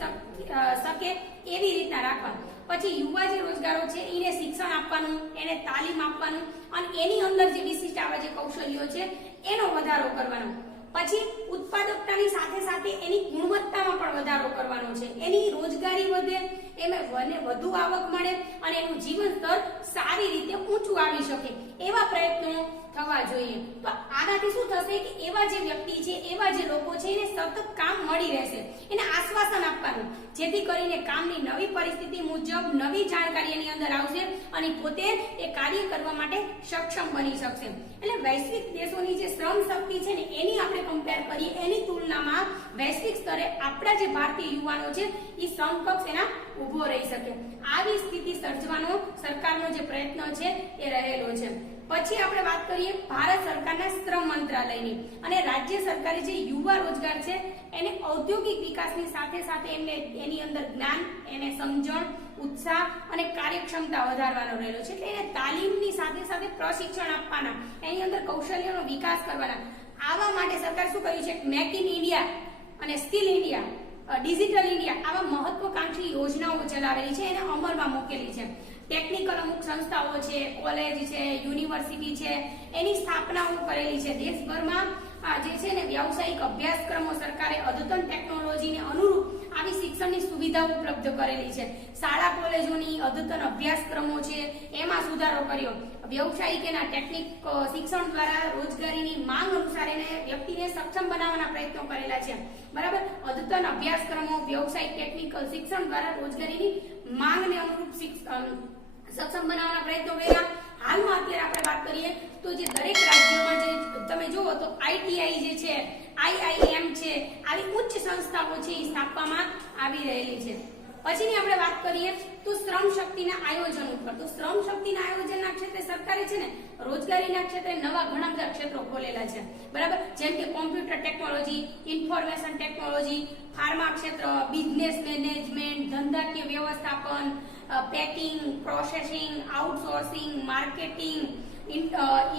શકે એવી રીતના રાખવા. પછી યુવા જે રોજગારો છે એને શિક્ષણ આપવાનું, એને તાલીમ આપવાનું અને એની અંદર જે વિશિષ્ટ આવા જે કૌશલ્યો છે એનો વધારો કરવાનો. પછી ઉત્પાદકતાની સાથે એની ગુણવત્તામાં પણ વધારો કરવાનો છે. એની રોજગારી વધે, એમાં વધુ આવક મળે અને એનું જીવન સ્તર સારી રીતે ઊંચું આવી શકે એવા પ્રયત્નો થવા જોઈએ. તો આનાથી શું થશે કે એવા જે વ્યક્તિ છે, એવા જે લોકો છે એને સતત કામ મળી રહેશે, એને આશ્વાસન આપવાનું, જેથી કરીને કામની નવી પરિસ્થિતિ મુજબ નવી જાણકારી એની અંદર આવશે અને પોતે એ કાર્ય કરવા માટે સક્ષમ બની શકશે. એટલે વૈશ્વિક દેશોની જે શ્રમ શક્તિ છે ને એની આપણે કમ્પેર કરીએ, એની તુલનામાં વૈશ્વિક સ્તરે આપણા જે ભારતીય યુવાનો છે એ સમકક્ષ એના ઉભો રહી શકે. આવી સ્થિતિ સર્જવાનો સરકારનો જે પ્રયત્ન છે એ રહેલો છે. પછી આપણે વાત કરીએ ભારત સરકારના શ્રમ મંત્રાલયની અને રાજ્ય સરકારે જે યુવા રોજગાર છે એને ઔદ્યોગિક વિકાસની સાથે સાથે એમને એની અંદર જ્ઞાન, એને સમજણ, ઉત્સાહ અને કાર્યક્ષમતા વધારવાનો રહેલો છે. એટલે એને તાલીમની સાથે સાથે પ્રશિક્ષણ આપવાના, એની અંદર કૌશલ્યનો વિકાસ કરવાના. આવા માટે સરકાર શું કર્યું છે, મેક ઇન ઇન્ડિયા અને સ્કિલ ઇન્ડિયા, ડિજિટલ ઇન્ડિયા આવા મહત્વકાંક્ષી યોજનાઓ ચલાવેલી છે, એને અમલમાં મૂકેલી છે. ટેકનિકલ અમુક સંસ્થાઓ છે, કોલેજ છે, યુનિવર્સિટી છે, એની સ્થાપનાઓ કરેલી છે. દેશભરમાં જે છે ને વ્યાવસાયિક અભ્યાસક્રમો સરકારે અદ્યતન ટેકનોલોજીને અનુરૂપ આવી શિક્ષણની સુવિધાઓ ઉપલબ્ધ કરેલી છે. શાળા કોલેજોની અદ્યતન અભ્યાસક્રમો છે એમાં સુધારો કર્યો. વ્યવસાયિક એના ટેકનિક શિક્ષણ દ્વારા રોજગારીની માંગ અનુસાર એને વ્યક્તિને સક્ષમ બનાવવાના પ્રયત્નો કરેલા છે. બરાબર, અદ્યતન અભ્યાસક્રમો, વ્યવસાયિક ટેકનિકલ શિક્ષણ દ્વારા રોજગારીની માંગને અનુરૂપ સક્ષમ બનાવવાના પ્રયત્નો કર્યા. હાલમાં અત્યારે આપણે વાત કરીએ તો જે દરેક રાજ્યમાં જે તમે જુઓ તો આઈટીઆઈ જે છે, આઈઆઈએમ છે, આવી ઉચ્ચ સંસ્થાઓ છે એ સ્થાપવામાં આવી રહેલી છે. પછીની આપણે વાત કરીએ તો શ્રમ શક્તિના આયોજન ઉપર. તો શ્રમ શક્તિના આયોજનના ક્ષેત્રે સરકારે છે ને રોજગારીના ક્ષેત્રે નવા ઘણા બધા ક્ષેત્રો ખોલેલા છે. બરાબર, જેમ કે computer technology, information technology, pharma ક્ષેત્ર, બિઝનેસ મેનેજમેન્ટ, ધંધાકીય વ્યવસ્થાપન, packing, processing, outsourcing, marketing,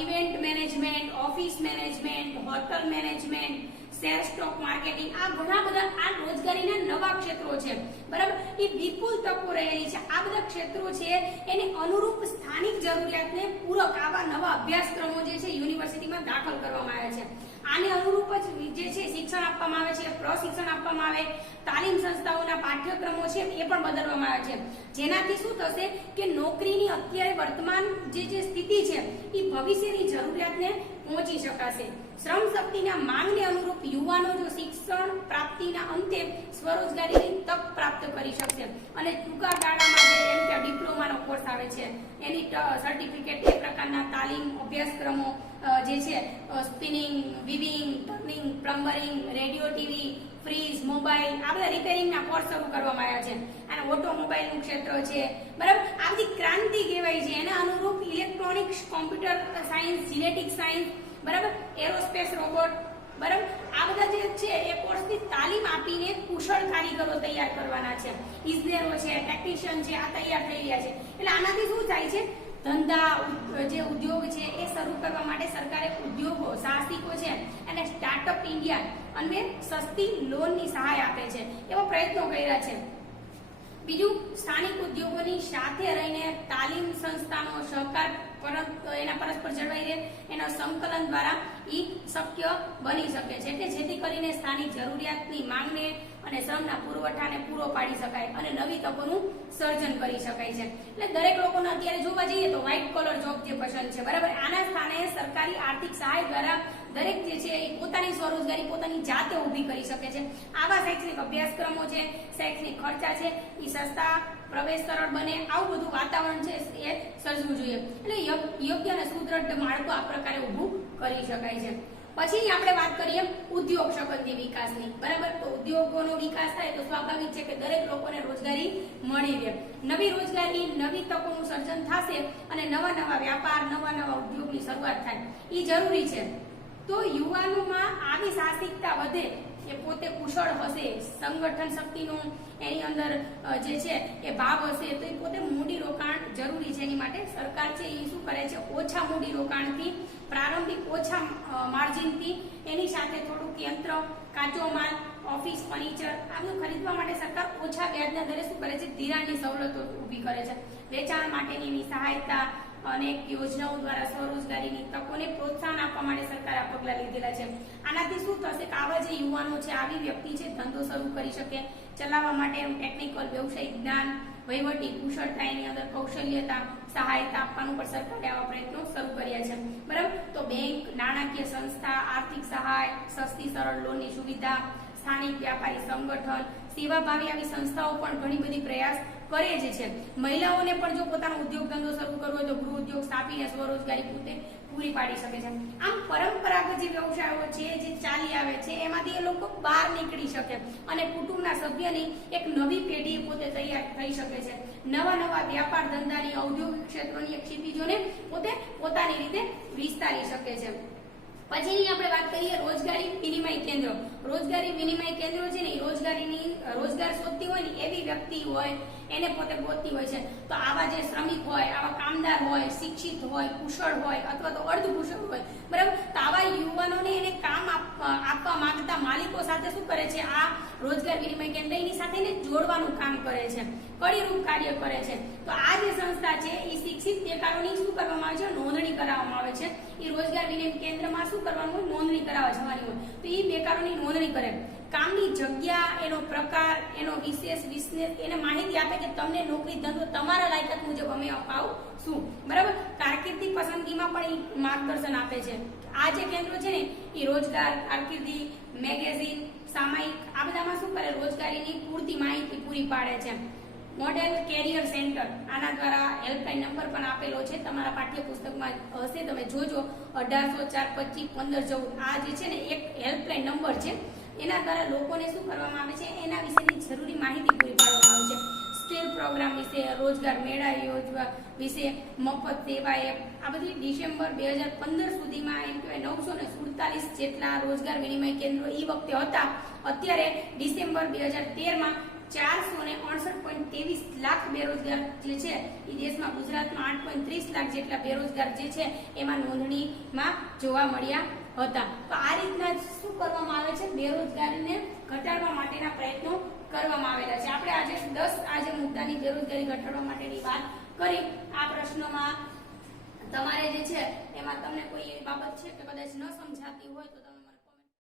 event management, office management, hotel management, share stock marketing, આ ઘણા બધા આ રોજગારીના નવા ક્ષેત્રો છે. બરાબર, એ વિપુલ તકો રહેલી છે. આ બધા ક્ષેત્રો છે એને અનુરૂપ સ્થાનિક જરૂરિયાતને પૂરક આવા નવા અભ્યાસક્રમો જે છે યુનિવર્સિટીમાં દાખલ કરવામાં આવ્યા છે. આને અનુરૂપ જ જે છે શિક્ષણ આપવામાં આવે છે, પ્રશિક્ષણ આપવામાં આવે, તાલીમ સંસ્થાઓના પાઠ્યક્રમો છે એ પણ બદલવામાં આવે છે. જેનાથી શું થશે કે નોકરીની અત્યારે વર્તમાન જે સ્થિતિ છે એ ભવિષ્યની જરૂરિયાતને પહોંચી શકાશે. શ્રમ શક્તિના માંગને અનુરૂપ યુવાનો જો શિક્ષણ પ્રાપ્તિના અંતે સ્વરોજગારીની તક પ્રાપ્ત કરી શકશે અને ટૂંકા ગાળામાં જેમ કે ડિપ્લોમાનો કોર્સ આવે છે એની સર્ટિફિકેટ, એ પ્રકારના તાલીમ અભ્યાસક્રમો જે છે spinning, weaving, turning, plumbing, radio, TV, fridge, mobile, આ બધા રિપેરિંગના કોર્સ શરૂ કરવામાં આવ્યા છે. અને ઓટોમોબાઈલનું ક્ષેત્ર છે. બરાબર, આ બધી ક્રાંતિ કહેવાય છે. એના અનુરૂપ electronics, computer science, genetic science, બરાબર, એરોસ્પેસ, રોબોટ, બરાબર, આ બધા જે છે એ કોર્સની તાલીમ આપીને કુશળ કારીગરો તૈયાર કરવાના છે. ઇજનેરો છે, ટેકનિશિયન છે, આ તૈયાર થઈ રહ્યા છે. એટલે આનાથી શું થાય છે, ધંધા જે ઉદ્યોગ છે એ શરૂ કરવા માટે સરકારે ઉદ્યોગો, સાહસિકો છે અને સ્ટાર્ટઅપ ઇન્ડિયા અને સસ્તી લોનની સહાય આપે છે એવા પ્રયત્નો કર્યા છે. બીજું, સ્થાનિક ઉદ્યોગોની સાથે રહીને તાલીમ સંસ્થાનો સહકાર એના પરસ્પર જળવાઈ રહે, એના સંકલન દ્વારા ઈ શક્ય બની શકે છે કે જેથી કરીને સ્થાનિક જરૂરિયાતની માંગને અને શ્રમના પુરવઠાને પૂરો પાડી શકાય અને નવી તકોનું સર્જન કરી શકાય છે. એટલે દરેક લોકોને અત્યારે જોવા જઈએ તો વ્હાઇટ કોલર જોબ જે પસંદ છે. બરાબર, આના સ્થાને સરકારી આર્થિક સહાય દ્વારા દરેક જે છે એ પોતાની સ્વરોજગારી પોતાની જાતે ઊભી કરી શકે છે. આવા શૈક્ષણિક અભ્યાસક્રમો છે, શૈક્ષણિક ખર્ચા છે એ સસ્તા, પ્રવેશ સરળ બને, આવું બધું વાતાવરણ છે એ સર્જવું જોઈએ. એટલે યોગ્ય અને સુદ્રઢ માળખું આ પ્રકારે ઊભું કરી શકાય છે. પછી આપણે વાત કરીએ ઉદ્યોગ સંબંધી વિકાસની. બરાબર, તો ઉદ્યોગોનો વિકાસ થાય તો સ્વાભાવિક છે કે દરેક લોકોને રોજગારી મળી રહે. નવી રોજગારી, નવી તકોનું સર્જન થશે અને નવા નવા વ્યાપાર, નવા નવા ઉદ્યોગની શરૂઆત થાય એ જરૂરી છે. તો યુવાનોમાં આવી સાહસિકતા વધે, એ પોતે કુશળ હશે, સંગઠન શક્તિનો એની અંદર જે છે એ ભાવ હશે તો એ પોતે મૂડી રોકાણ જરૂરી છે. એની માટે સરકાર છે એ શું કરે છે, ઓછા મૂડી રોકાણથી, પ્રારંભિક ઓછા માર્જિનથી, એની સાથે થોડુંક યંત્ર, કાચો માલ, ઓફિસ ફર્નિચર આ બધું ખરીદવા માટે સરકાર ઓછા વ્યાજના દરે શું કરે છે, ધિરાણની સવલતો ઊભી કરે છે. વેચાણ માટેની સહાયતા અનેક યોજનાઓ દ્વારા સ્વરોજગારીની તકોને પ્રોત્સાહન આપવા માટે સરકારે આ પગલાં લીધેલા છે. આનાથી શું થશે કે આવા જે યુવાનો છે, આવી વ્યક્તિ છે ધંધો શરૂ કરી શકે, ચલાવવા માટે ટેકનિકલ વ્યવસાયિક જ્ઞાન, વહીવટી કુશળતા, એની અંદર કૌશલ્યતા, સહાયતા આપવાનું પણ સરકારે આવા પ્રયત્નો શરૂ કર્યા છે. બરાબર, તો બેંક નાણાકીય સંસ્થા, આર્થિક સહાય, સસ્તી સરળ લોનની સુવિધા, સ્થાનિક વ્યાપારી સંગઠન, સેવાભાવી આવી સંસ્થાઓ પણ ઘણી બધી પ્રયાસ કરે જ છે. મહિલાઓને પણ જો પોતાનો ઉદ્યોગ ધંધો શરૂ કરવો હોય તો ગૃહ ઉદ્યોગ સ્થાપીને સ્વરોજગારી પોતે પૂરી પાડી શકે છે. આમ પરંપરાગત જે વ્યવસાયો છે જે ચાલી આવે છે એમાંથી એ લોકો બહાર નીકળી શકે અને કુટુંબના સભ્યની એક નવી પેઢી પોતે તૈયાર થઈ શકે છે. નવા વ્યાપાર ધંધાની, ઔદ્યોગિક ક્ષેત્રોની ક્ષિતિજોને પોતે પોતાની રીતે વિસ્તારી શકે છે. પછીની આપણે વાત કરીએ રોજગારી વિનિમય કેન્દ્રો. રોજગારી વિનિમય કેન્દ્રો છે ને રોજગાર શોધતી હોય ને એવી વ્યક્તિ હોય એને પોતે ગોતતી હોય છે. તો આવા જે શ્રમિક હોય, આવા કામદાર હોય, શિક્ષિત હોય, કુશળ હોય અથવા તો અર્ધકુશળ હોય, બરાબર, તો આવા યુવાનોને એને કામ આપવા માંગતા માલિકો સાથે શું કરે છે, આ રોજગાર વિનિમય કેન્દ્ર એની સાથે એને જોડવાનું કામ કરે છે, કડીરૂપ કાર્ય કરે છે. તો આ જે સંસ્થા છે એ શિક્ષિત બેકારોની શું કરવામાં આવે છે, નોંધણી કરાવવામાં આવે છે. એ રોજગાર વિનિમય કેન્દ્રમાં શું કરવાનું હોય, નોંધણી કરાવવા જવાની હોય. તો એ બેકારોની નોંધણી કરે, કામની જગ્યા, એનો પ્રકાર, એનો વિશેષ એને માહિતી આપે કે તમને નોકરી ધંધો તમારા લાયકાત મુજબ અમે અપાવશું, બરાબર. કારકિર્દી પસંદગીમાં પણ એ માર્ગદર્શન આપે છે. આ જે કેન્દ્રો છે ને એ રોજગાર, કારકિર્દી, મેગેઝિન, સામાયિક આ બધામાં શું કરે, રોજગારીની પૂરતી માહિતી પૂરી પાડે છે. મોડેલ કેરિયર સેન્ટર, આના દ્વારા હેલ્પલાઇન નંબર પણ આપેલો છે, તમારા પાઠ્યપુસ્તકમાં હશે, તમે જોજો. 1804251514 આ જે છે ને એક હેલ્પલાઇન નંબર છે. એના દ્વારા લોકોને શું કરવામાં આવે છે, એના વિશેની જરૂરી માહિતી પૂરી પાડવામાં આવે છે. સ્કિલ પ્રોગ્રામ વિશે, રોજગાર મેળા યોજવા વિશે, મફત સેવા એપ, આ બધી ડિસેમ્બર 2015 સુધીમાં એમ કહેવાય 947 જેટલા રોજગાર વિનિમય કેન્દ્રો એ વખતે હતા. અત્યારે ડિસેમ્બર 2013માં 468.23 લાખ બેરોજગાર જે છે એ દેશમાં, ગુજરાતમાં 8.30 લાખ જેટલા બેરોજગાર જે છે એમાં નોંધણીમાં જોવા મળ્યા હતા. તો આ રીતના શું કરવામાં આવે છે, બેરોજગારીને ઘટાડવા માટેના પ્રયત્નો કરવામાં આવેલા છે. આપણે આજે 10 મુદ્દાની બેરોજગારી ઘટાડવા માટેની વાત કરી. આ પ્રશ્નોમાં તમારે જે છે એમાં તમને કોઈ એવી બાબત છે કે કદાચ ન સમજાતી હોય તો